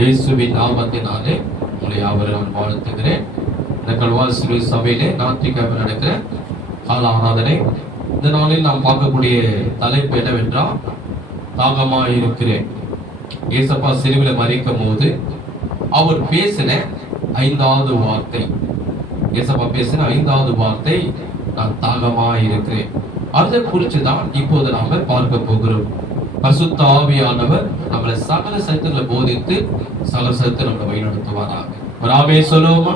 இயேசுவின் நாமத்தினாலே உங்களை யாவரும் நான் வாழ்த்துகிறேன். இந்த கல்வாரி சிலுவை சபையிலே ஞாயிற்றுக்கிழமை நடக்கிற கால ஆராதனை. இந்த நாளில் நாம் பார்க்கக்கூடிய தலைப்பு என்னவென்றால், தாகமாய் இருக்கிறேன். ஏசப்பா சிலுவையில மரிக்கும் போது அவர் பேசின 5வது வார்த்தை, ஏசப்பா பேசின 5வது வார்த்தை, நான் தாகமாய் இருக்கிறேன். அதை குறித்து தான் இப்போது நாம பார்க்க போகிறோம். பரிசுத்த ஆவியானவர் நம்மளை சகல சத்தியங்களை போதித்து சகல சத்தியத்தை நம்மளை வழிநடத்துவாராக. ஒரு ஆமென் சொல்லுவோமா?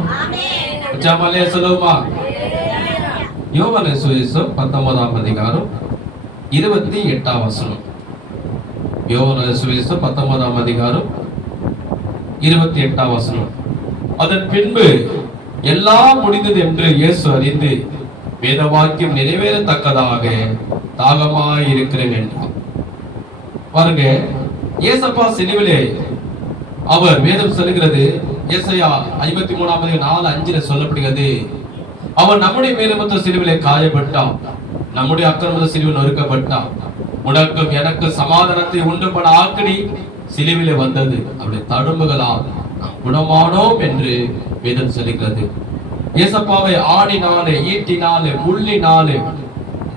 ஜெபலே சொல்லுவோமா? யோவான் சுவிசேஷம் 19ஆம் அதிகாரம் 28ஆம் வசனம். யோவான் சுவிசேஷம் 19ஆம் அதிகாரம் 28ஆம் வசனம். அதன் பின்பு எல்லாம் முடிந்தது என்று இயேசு அறிந்து வேத வாக்கியம் நிறைவேறத்தக்கதாக தாகமாய் இருக்கிறேன் என்றார். பாருங்க, ஏசப்பா சிலுவிலே அவர் வேதம் சொல்லுகிறது, ஏசாயா 53:4-5 சொல்லப்படுகிறது, அவர் நம்முடைய மேலுமத்த சிலுவிலே காயப்பட்டான், நம்முடைய அக்கிரமத்த சிலுவில் நொறுக்கப்பட்டான், உனக்கும் எனக்கு சமாதானத்தை உண்டு பண்ண ஆக்கடி சிலுவிலே வந்தது, அவருடைய தழும்புகளால் நாம் குணமானோம் என்று வேதம் சொல்லுகிறது. ஏசப்பாவை ஆடினாலே, ஈட்டினாலே, முள்ளினாலே,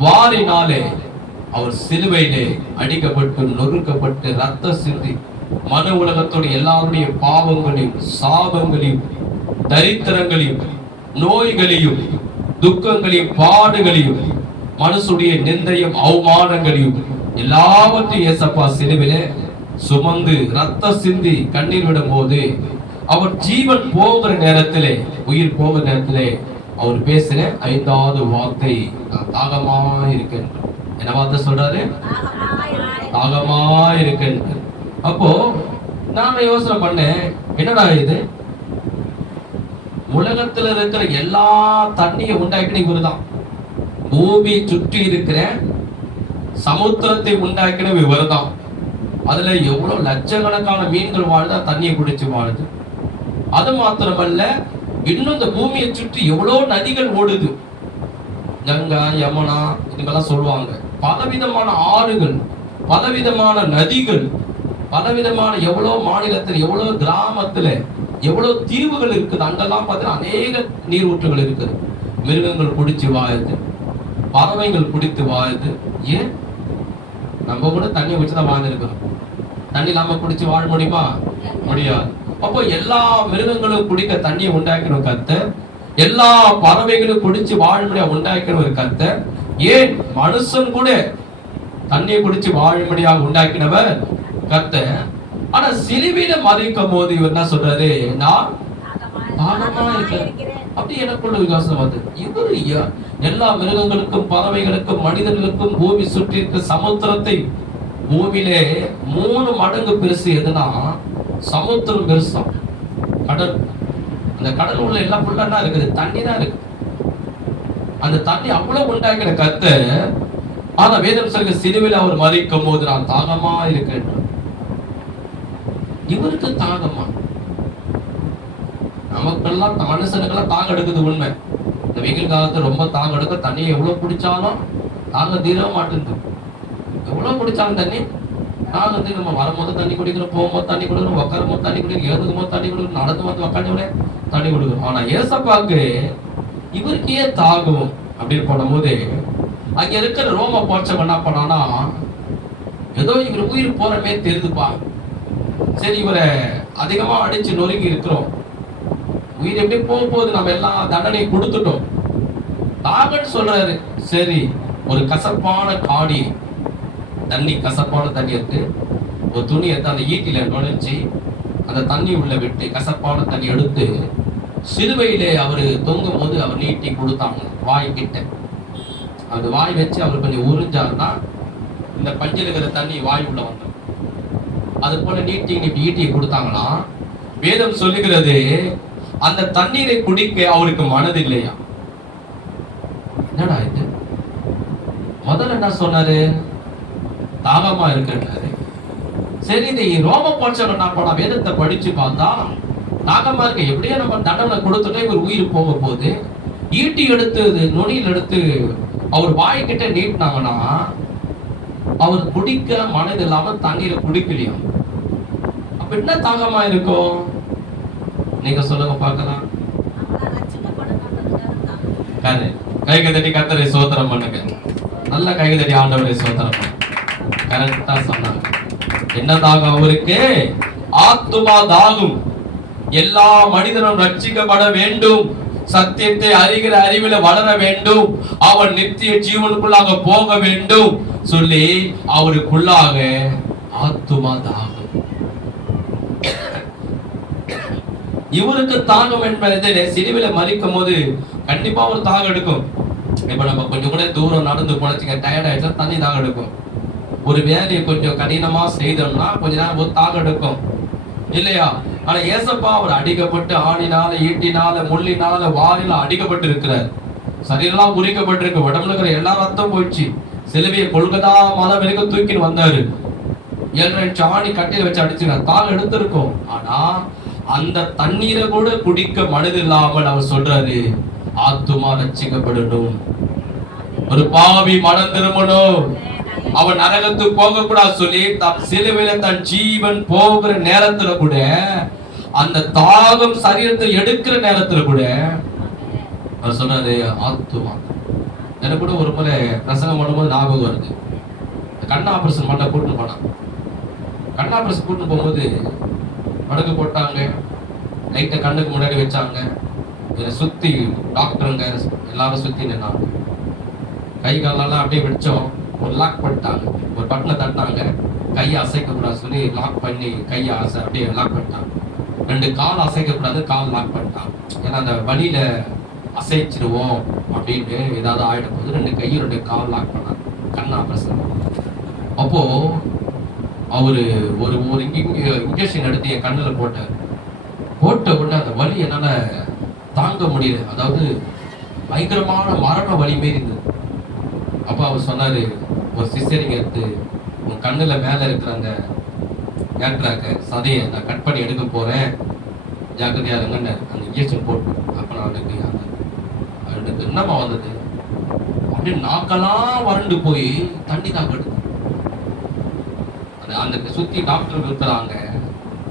வாரினாலே, அவர் சிலுவையிலே அடிக்கப்பட்டு நொறுக்கப்பட்டு ரத்த சிந்தி மன உலகத்தோடு எல்லாருடைய பாவங்களையும் சாபங்களையும் தரித்திரங்களையும் நோய்களையும் துக்கங்களையும் பாடுகளையும் மனசுடைய நிந்தையும் அவமானங்களையும் எல்லாவற்றையும் ஏசப்பா சிலுவிலே சுமந்து ரத்த சிந்தி கண்ணீர் விடும் போது, அவர் ஜீவன் போகிற நேரத்திலே, உயிர் போகிற நேரத்திலே அவர் பேசின 5வது வார்த்தை, நான் தாகமாய் இருக்கேன். என்ன வார்த்தை சொல்றாரு? தாகமாய் இருக்கேன். அப்போ நாம யோசனை பண்ணேன், என்னடா இது, உலகத்துல இருக்கிற எல்லா தண்ணியை உண்டாக்கின இவருதான், பூமி சுற்றி இருக்கிற சமுத்திரத்தை உண்டாக்கின இவருதான், அதுல எவ்வளவு லட்சக்கணக்கான மீன்கள் வாழுதா, தண்ணியை குடிச்சு வாழுது. அது மாத்திரமல்ல, இன்னும் இந்த பூமியை சுற்றி எவ்வளவு நதிகள் ஓடுது, கங்கா யமுனா இதுக்கெல்லாம் சொல்லுவாங்க. பலவிதமான ஆறுகள், பலவிதமான நதிகள், பலவிதமான எவ்வளவு மாநிலத்தில், எவ்வளவு கிராமத்துல, எவ்வளவு தீவுகள் இருக்குது. அங்கெல்லாம் பார்த்தீங்கன்னா அநேக நீரூற்றுகள் இருக்குது. மிருகங்கள் குடிச்சு வாழுது, பறவைகள் குடித்து வாழுது. ஏன்? நம்ம கூட தண்ணி வச்சுதான் வாழ்ந்துருக்கிறோம். தண்ணி இல்லாம குடிச்சு வாழ முடியுமா? முடியாது. அப்போ எல்லா மிருகங்களும் குடிக்க தண்ணியை உண்டாக்கணும் கர்த்தர், எல்லா பறவைகளும் குடிச்சு வாழும்படியா உண்டாக்கின ஒரு கர்த்தர். ஏன் மனுஷன் கூட தண்ணியை குடிச்சு வாழும்படியாக உண்டாக்கினவர் கர்த்தர். ஆனா சிலுவையில மறிக்கும் போது இவர் என்ன சொல்றாரு? நான் தாகமா இருக்கிறேன். அப்படி எனக்குள்ள விகாசம் வந்து, இவர் எல்லா மிருகங்களுக்கும் பறவைகளுக்கும் மனிதர்களுக்கும் பூமி சுற்றி இருக்க சமுத்திரத்தை, பூமியிலே 3 மடங்கு பெருசு எதுனா சமுத்திரம் பெருசாம், கடல். அந்த கடல் உள்ள எல்லாம் ஃபுல்லா என்ன இருக்குது? தண்ணி தான் இருக்கு. அந்த தண்ணி அவ்வளவு உண்டாக்கின கர்த்தர். ஆனா வேதம் சொல்ற சிலுவையில் அவர் மரிக்கும் போது நான் தாகமா இருக்கேன். இவருக்கு தாகமா? நமக்கெல்லாம் மனுஷனுக்கெல்லாம் தாகம் எடுக்குது உண்மை. இந்த வெயில் காலத்துல ரொம்ப தாகம் எடுக்க, தண்ணியை எவ்வளவு குடிச்சாலும் தாகம் தீர மாட்டேங்குது. எவ்வளவு குடிச்சாலும் தண்ணி தாகம் தீர. நம்ம வரும்போது தண்ணி குடிக்கிறோம், போகும்போது தண்ணி குடிக்கிறோம், உட்காரும் போது தண்ணி குடிக்கிறோம், எழுதுக்கும் போது தண்ணி குடிக்கிறோம், நடக்கும் போது உட்காந்து தண்ணி கொடுக்கும். ஆனா ஏசப்பாக்கு இவருக்கு ஏன் தாகும் அப்படின்னு பண்ணும்போது, அங்க இருக்கிற ரோம போர்ச்சம் என்ன பண்ணானா, ஏதோ இவர் உயிர் போறமே தெரியுதுப்பா, சரி இவரை அதிகமா அடிச்சு நொறுங்கி இருக்கிறோம், உயிர் எப்படி போக போகுது, நம்ம எல்லாம் தண்டனை கொடுத்துட்டோம், தாகன்னு சொல்றாரு. சரி, ஒரு கசப்பான காடி தண்ணி, கசப்பான தண்ணி எடுத்து ஒரு துணி எடுத்து அந்த ஈட்டில நுழைச்சி அந்த தண்ணி உள்ள விட்டு கசப்பான தண்ணி எடுத்து சிலுவையிலே அவரு தொங்கும் போது அவர் நீட்டி கொடுத்தாங்க வாய் கிட்ட. அந்த வாய் வச்சு அவர் கொஞ்சம் உறிஞ்சாருன்னா இந்த பஞ்சில் இருக்கிற தண்ணி வாய் உள்ள வந்துடும். அது போல நீட்டி ஈட்டியை கொடுத்தாங்கன்னா வேதம் சொல்லுகிறது, அந்த தண்ணீரை குடிக்க அவருக்கு மனது இல்லையா? என்னடா இது? முதல்ல என்ன சொன்னாரு? தாகமா இருக்கிறாரு. சரி, இந்த ரோம போர்ச்சவன் என்ன பண்ணா, வேதத்தை படிச்சு பார்த்தா தாகமா இருக்க, எப்படியே நம்ம தண்டனை கொடுத்துட்டே இவர் உயிர் போக போகுது. ஈட்டி எடுத்து நொடியில் எடுத்து அவர் வாய்க்கிட்ட நீட்டினாங்கன்னா அவர் குடிக்க மனது இல்லாம தண்ணீரை குடிக்கலையும். அப்ப என்ன தாகமா இருக்கும்? நீங்க சொல்லுங்க பார்க்கலாம். கைக்கு தட்டி கர்த்தரை ஸ்தோத்திரம் பண்ணுங்க. நல்ல கைக்கு தட்டி ஆண்டவரை ஸ்தோத்திரம் பண்ணுங்க. கரெக்டா சொன்னாங்க. என்ன தாகம் அவருக்கு? ஆத்துமா தாகம். எல்லா மனிதனும் ரட்சிக்கப்பட வேண்டும், சத்தியத்தை அறிகிற அறிவில வளர வேண்டும், அவன் நித்திய ஜீவனுக்குள்ளாக போக வேண்டும் சொல்லி அவருக்குள்ளாக ஆத்துமா தாகம். இவருக்கு தாகம் என்பது சிலுவையில மரிக்கும் போது கண்டிப்பா ஒரு தாகம் எடுக்கும். இப்ப நம்ம கொஞ்சம் கூட தூரம் நடந்து போனச்சுங்க, டயர்ட் ஆயிடுச்சா தண்ணி தாகம் எடுக்கும். ஒரு வேலையை கொஞ்சம் கடினமா செய்தோம்னா கொஞ்ச நேரம் ஒரு தாகம் எடுக்கும் இல்லையா? ஆனா ஏசப்பா அவர் அடிக்கப்பட்டு ஆணினால, ஈட்டினால, முள்ளினால, வாரில அடிக்கப்பட்டு இருக்கிறார். சரீரெல்லாம் உரிக்கப்பட்டிருக்கு, உடம்புல இருக்கிற எல்லா ரத்தம் போயிடுச்சு. சிலுவையை கொல்கத்தா மலை வரைக்கும் தூக்கின்னு வந்தாரு. 7 ஆணி கட்டையில வச்சு அடிச்சுக்கிறார். தாகம் எடுத்திருக்கும். ஆனா அந்த தண்ணீரை கூட குடிக்க மனது இல்லாமல் அவர் சொல்றாரு, ஆத்துமா ரட்சிக்கப்படணும், ஒரு பாவி மனம் திரும்பணும், அவன் நரகத்துக்கு போக கூடாது சொல்லி தன் சிலுவையில தன் ஜீவன் போகிற நேரத்துல கூட, அந்த தாகம் சரீரத்தை எடுக்கிற நேரத்துல கூட அவர் சொன்னாரு ஆத்துமா. எனக்கு கூட ஒரு முறை பிரசங்கம் பண்ணும்போது ஞாபகம் வருது. கண் ஆபரேஷன் பண்ண கூட்டிட்டு போனான். கண் ஆபரேஷன் கூட்டிட்டு போகும்போது வடக்கு போட்டாங்க, லைட்டை கண்ணுக்கு முன்னாடி வச்சாங்க. இதை சுத்தி டாக்டருங்க எல்லாரும் சுத்தி நின்னாங்க. கை காலெல்லாம் அப்படியே வச்சோம். ஒரு லாக் பண்ணிட்டாங்க, ஒரு பட்டனை தட்டினாங்க. கையை அசைக்க கூடாது சொல்லி லாக் பண்ணி கையை அப்படியே லாக் பண்ணிட்டாங்க. 2 கால் அசைக்க கூடாது, கால் லாக் பண்ணிட்டாங்க. ஏன்னா அந்த வழியில அசைச்சிருவோம் அப்படின்னு ஏதாவது ஆயிடும் போது 2 கையும் 2 கால் லாக் பண்ணாங்க. கண் ஆபரேஷன். அப்போ அவரு ஒரு இன்ஜெக்ஷன் எடுத்து என் கண்ணுல போட்ட உடனே அந்த வலி என்னால தாங்க முடியல. அதாவது பயங்கரமான மரண வலி மாரி இருந்தது. அப்ப அவர் சொன்னாரு, ஒரு சிசரிங்க எடுத்து உன் கண்ணுல மேல இருக்கிற அந்த கேட்ராக்க சதையை நான் கட் பண்ணி எடுக்க போறேன், ஜாக்கிரதையா இருங்கன்னு அந்த இன்ஜெக்ஷன் போட்டு. அப்ப நான் அவனுக்கு என்னமா வந்தது அப்படின்னு நாக்கெல்லாம் வறண்டு போய் தண்ணி தாங்க எடுத்து அந்த சுத்தி டாக்டர் இருக்கிறாங்க.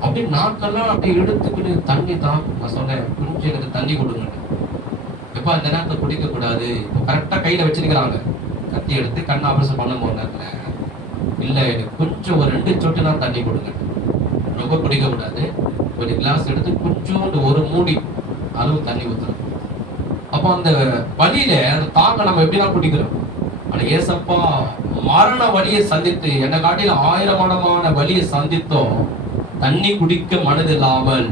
அப்படி நாக்கெல்லாம் அப்படியே எடுத்துக்கிட்டு தண்ணி தான். நான் சொன்னேன், கொஞ்சம் எனக்கு தண்ணி கொடுங்க. எப்ப அந்த நேரத்தை குடிக்க கூடாது, இப்போ கரெக்டா கையில வச்சிருக்கிறாங்க. கத்தி எடுத்து கண் ஆபரேஷன் பண்ண போற நேரத்துல இல்ல, எனக்கு கொஞ்சம் ஒரு 2 சொட்டு தான் தண்ணி கொடுங்க, ரொம்ப குடிக்க கூடாது. ஒரு கிளாஸ் எடுத்து கொஞ்சோண்டு ஒரு மூடி அளவு தண்ணி ஊத்துறோம். அப்போ அந்த வழியில அந்த தாங்க நம்ம எப்படிலாம் குடிக்கிறோம். ஆனா ஏசப்பா மரண வழியை சந்தித்து, என்னை காட்டில 1000 மடங்கான வழியை சந்தித்தோம். தண்ணி குடிக்க மனது இல்லாமல்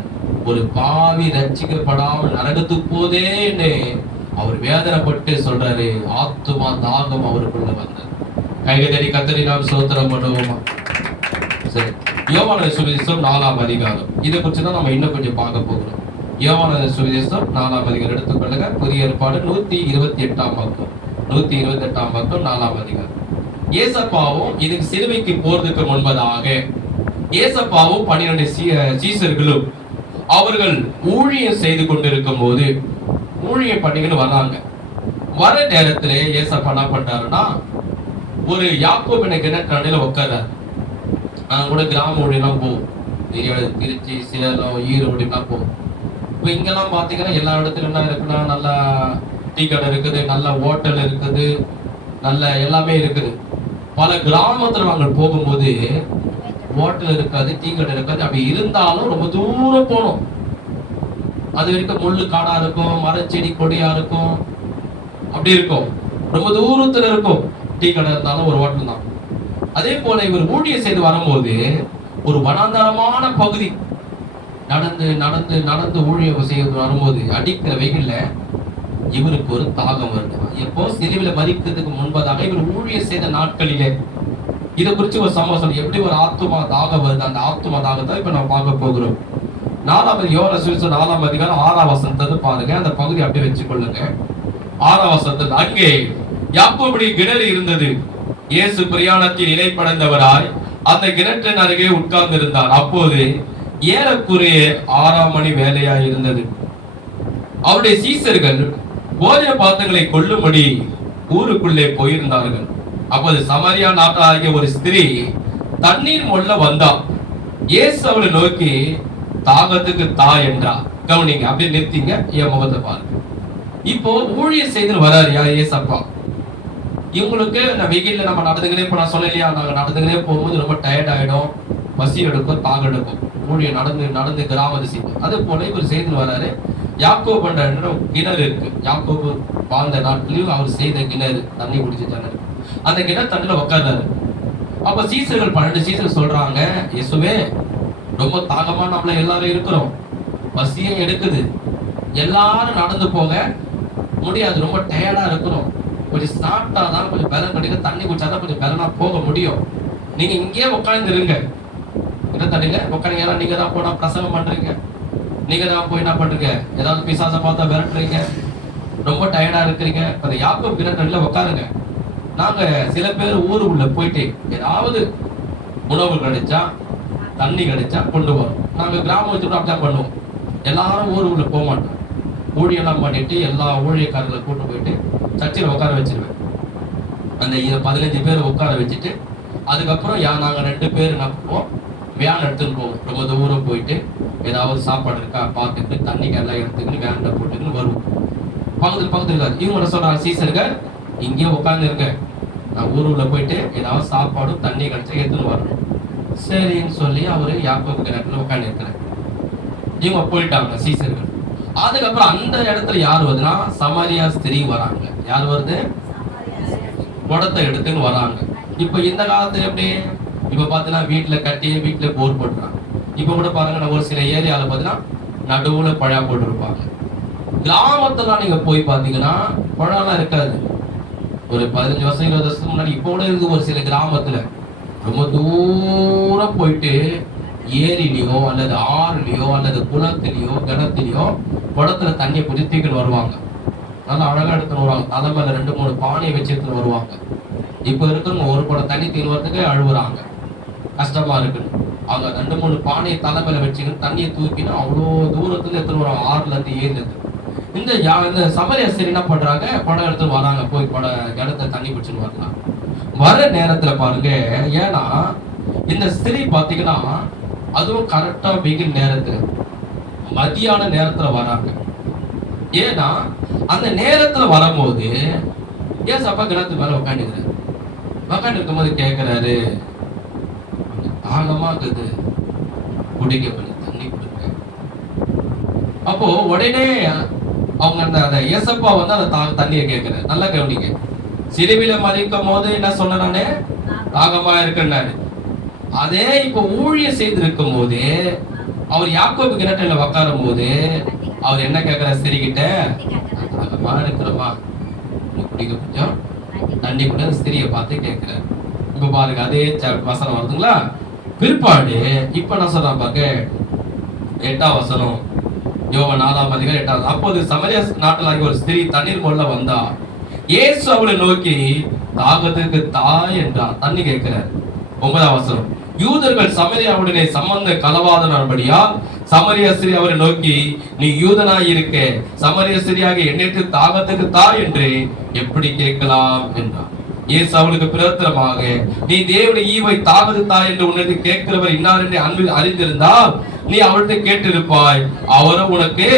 ஒரு பாவி ரட்சிக்கப்படாமல் நரகத்துக்கு போதேன்னு அவர் வேதனைப்பட்டு சொல்றாரு. ஆத்துமா தாகம் அவருக்குள்ள வந்தது. கைகதறி கத்தரி நாம் ஸ்தோத்திரம் பண்ணுவோமா? சரி, யோவான சுவிசேஷம் 4ஆம் அதிகாரம். இதை குறித்து தான் நம்ம இன்னும் கொஞ்சம் பார்க்க போகிறோம். யோவான சுவிசேஷம் 4ஆம் அதிகாரம் எடுத்துக்கொள்ளுங்க. புதிய ஏற்பாடு 128ஆம் பக்கம், 128ஆம் பக்கம் 4ஆம் அதிகாரம். ஏசப்பாவும் இதுக்கு சிலுவைக்கு போறதுக்கு முன்பதாக ஏசப்பாவும் 12 சீசர்களும் அவர்கள் ஊழியம் செய்து கொண்டிருக்கும் போது ஊழியம் பண்ணிக்கிட்டு வர்றாங்க. வர நேரத்திலே ஏசப்பா என்ன பண்றாருன்னா, ஒரு யாக்கோபு என்ற கிணற்றாண்டில உட்கார்றாரு. நான் கூட கிராம ஊழியெல்லாம் போவோம், திருச்சி, சேலம், ஈரோடு எல்லாம் போவோம். இப்போ இங்கெல்லாம் பாத்தீங்கன்னா எல்லா இடத்துல என்ன இருக்குன்னா, நல்லா டீ கடை இருக்குது, நல்ல ஹோட்டல் இருக்குது, நல்ல எல்லாமே இருக்குது. பல கிராமத்துல நாங்கள் போகும்போது ஹோட்டல் இருக்காது, டீ கடை இருக்காது. அப்படி இருந்தாலும் ரொம்ப தூரம் போகணும். அது வரைக்கும் முள்ளு காடா இருக்கும், மரச்செடி கொடியா இருக்கும், அப்படி இருக்கும். ரொம்ப தூரத்துல இருக்கும். டீ கடை இருந்தாலும் ஒரு ஹோட்டல் தான். அதே போல இவர் ஊழியம் செய்து வரும்போது ஒரு வனாந்தரமான பகுதி நடந்து நடந்து நடந்து ஊழியம் செய்து வரும்போது அடிக்கிற வெயில்ல இவருக்கு ஒரு தாகம் வருது. எப்போ சிலுவையில மரிக்கிறதுக்கு முன்பதாக இவர் ஊழியம் செய்த நாட்களிலே இதை குறித்து ஒரு சம்பவம், எப்படி ஒரு ஆத்துமா தாகம் வருது. அந்த ஆத்துமா தாகத்தை இப்ப நம்ம பார்க்க போகிறோம். 4ஆம் யோவான் சுவிசேஷம் 4ஆம் அதிகாரம் 6ஆம் வசனத்தை பாருங்க. அந்த பகுதி அப்படியே வச்சுக்கொள்ளுங்க. 6ஆம் வசனத்தில், அங்கே யாக்கோபுடைய கிணறு இருந்தது. இயேசு பிரயாணத்தில் இலைப்படைந்தவராய் அந்த கிணற்றின் அருகே உட்கார்ந்து இருந்தார். அப்போது ஏறக்குறைய 6ஆம் மணி வேலையாய் இருந்தது. அவருடைய சீசர்கள் போஜன பாத்திரங்களை கொள்ளும்படி ஊருக்குள்ளே போயிருந்தார்கள். அப்போது சமாரியா நாட்டாகிய ஒரு ஸ்திரீ தண்ணீர் மொள்ள வந்தா. இயேசு அவளை நோக்கி தாகத்துக்கு தா என்றா. கவனிங்க, அப்படியே நிறுத்திங்க, என் முகத்தை பாருங்க. இப்போ ஊழிய செய்து வராரு யார்? ஏசப்பா. இவங்களுக்கு நான் வெயில்ல நம்ம நடந்துக்கினே இப்போ நான் சொல்லலையா, நாங்க நடந்துக்கினே போகும்போது ரொம்ப டயர்ட் ஆயிடும், பசி எடுக்கும், தாகம் எடுக்கும். ஊழிய நடந்து நடந்து கிராமத்து செய்து அது போல இவர் செய்து வராரு. யாக்கோபு என்ற கிணறு இருக்கு. யாக்கோபு வாழ்ந்த நாட்டிலையும் அவர் செய்த கிணறு, தண்ணி குடிச்ச கிணறு. அந்த கிணறு தண்ணில உட்கார்றாரு. அப்ப சீசர்கள் 12 சீசர் சொல்றாங்க, இயேசுவே ரொம்ப தாகமா நம்மள எல்லாரும் இருக்கிறோம், பசியும் எடுக்குது, எல்லாரும் நடந்து போக முடியாது, ரொம்ப டயர்டா இருக்கிறோம், கொஞ்சம் சாப்பிட்டாதான் கொஞ்சம் பலம் கிடைக்கும், தண்ணி குடிச்சாதான் கொஞ்சம் பலனா போக முடியும், நீங்க இங்கேயே உட்கார்ந்து இருங்க. என்ன தண்ணியில உட்காருங்க, ஏன்னா நீங்க தான் போனா பிரசவம் பண்றீங்க, நீங்க தான் போய் என்ன பண்றீங்க, ஏதாவது பிசாசை பார்த்தா விரட்டுறீங்க, ரொம்ப டயர்டா இருக்கிறீங்க. அந்த யாக்கோபு கிணறுல உட்காருங்க, நாங்க சில பேர் ஊருக்குள்ள போயிட்டு ஏதாவது உணவு கிடைச்சா தண்ணி கிடைச்சா கொண்டு வரோம். நாங்க கிராமம் வச்சுட்டு அப்படிதான் பண்ணுவோம். எல்லாரும் ஊருக்குள்ள போக மாட்டோம். ஊழியெல்லாம் பண்ணிட்டு எல்லா ஊழியக்காரர்களை கூட்டு போயிட்டு சர்ச்சில் உட்கார வச்சிருவேன். அந்த 15 பேர் உட்கார வச்சுட்டு அதுக்கப்புறம் நாங்க 2 பேர் என்ன பண்ணுவோம், வேன் எடுத்துன்னு போவோம். ரொம்ப தூரம் போயிட்டு ஏதாவது சாப்பாடு இருக்கா பார்த்துட்டு தண்ணி எல்லாம் எடுத்துக்கிட்டு வேன்ல போட்டுக்கின்னு வருவோம். பக்கத்துல இருக்காது. இவங்க சொல்றாங்க, சீசர்கள் இங்கே உட்கார்ந்து இருக்க, நான் ஊருக்குள்ள போயிட்டு ஏதாவது சாப்பாடும் தண்ணி கிடைச்சா எடுத்துன்னு வரணும். சரின்னு சொல்லி அவரு யாக்கோபு கிணறுல உட்கார்ந்து இருக்கிறார். இவங்க போயிட்டாங்க சீசர்கள். அதுக்கப்புறம் அந்த இடத்துல யார் வருதுன்னா சமாரியா ஸ்திரீ வராங்க. யார் வருது? குடத்தை எடுத்துன்னு வராங்க. இப்ப இந்த காலத்துல எப்படி, இப்ப பாத்தீங்கன்னா வீட்டுல கட்டி வீட்டுல போர் போட்டுறாங்க. இப்ப கூட பாருங்க, ஒரு சில ஏரியால பாத்தீங்கன்னா நடுவுல பழா போட்டு இருப்பாங்க. கிராமத்துல நீங்க போய் பாத்தீங்கன்னா பழம்லாம் இருக்காது. ஒரு 15 வருஷம் 20 வருஷத்துக்கு முன்னாடி இப்போ கூட இருக்கு. ஒரு சில கிராமத்துல ரொம்ப தூரம் போயிட்டு ஏரியிலையோ அல்லது ஆறுலையோ அல்லது குளத்திலையோ கிணத்துலையோ குடத்துல தண்ணியை பிடிச்சி தூக்கிட்டு வருவாங்க. நல்லா அழகா எடுத்துன்னு வருவாங்க. தலை மேல 2-3 பானையை வச்சு எடுத்துன்னு வருவாங்க. இப்ப இருக்கிறவங்க ஒரு குடம் தண்ணி தீர்வு வரதுக்கு அழுவுறாங்க, கஷ்டமா இருக்குன்னு. அவங்க 2-3 பானையை தலை மேல வச்சுக்கிட்டு தண்ணியை தூக்கினா அவ்வளோ தூரத்துல எடுத்துன்னு வருவாங்க, ஆறுல இருந்து ஏரில இருந்து. இந்த சமரியா ஸ்திரீ என்ன பண்றாங்க, குடம் எடுத்து வராங்க, போய் இடத்த தண்ணி பிடிச்சுன்னு வரலாம். வர நேரத்துல பாருங்க, ஏன்னா இந்த ஸ்திரீ பாத்தீங்கன்னா அதுவும் கரெக்டா வெயில் நேரத்துல மதியான நேரத்துல வராங்க. ஏன்னா அந்த நேரத்துல வரும்போது ஏசப்பா கிணத்து மேல உட்காந்து இருக்கும் போது கேட்கிறாரு, தாகமா இருக்குது, குடிக்க கொஞ்சம் தண்ணி கொடுங்க. அப்போ உடனே அவங்க அந்த ஏசப்பா வந்து அந்த தண்ணியை கேட்கிறாரு. நல்லா கவனிங்க, சிலுவையில மறிக்கும் போது என்ன சொன்னானே, தாகமா இருக்குன்னாரு. அதே இப்ப ஊழிய செய்திருக்கும் போது அவர் யாக்கோபு கிணற்றில உட்காரும் போது அவர் என்ன கேட்கிறார், ஸ்திரீகிட்ட, தாகமா இருக்கிறமா, குடிக்க கொஞ்சம் தண்ணி கூட ஸ்திரியை பார்த்து கேட்கிறார். இப்ப பாருங்க, அதே வசனம் வருதுங்களா. பிற்பாடு இப்ப என்ன சொல்றான் பாருங்க, 8ஆம் வசனம், யோவான் 4ஆம் அதிகாரம் 8. அப்போது சமரியா நாட்டிலாகிய ஒரு ஸ்திரீ தண்ணீர் மொள்ள வந்தா. இயேசு அவளை நோக்கி தாகத்துக்கு தா என்றார். தண்ணி கேட்கிறார். 9ஆம் வசனம், யூதர்கள் சமரியாவுடனே சம்பந்த கலவாதனபடியால் சமரியா ஸ்திரீ அவரை நோக்கி, நீ யூதனாய் இருக்க சமரியா ஸ்திரீயாக என்னைக்கு தாகத்துக்கு தா என்று எப்படி கேட்கலாம் என்றார். இயேசு அவளுக்கு பிரத்திரமாக, நீ தேவனுடைய ஈவை தாகத்து தா என்று உன்னை கேட்கிறவர் இன்னார் என்று அன்பில் அறிந்திருந்தால் நீ அவர்கிட்ட கேட்டிருப்பாய், அவரும் உனக்கு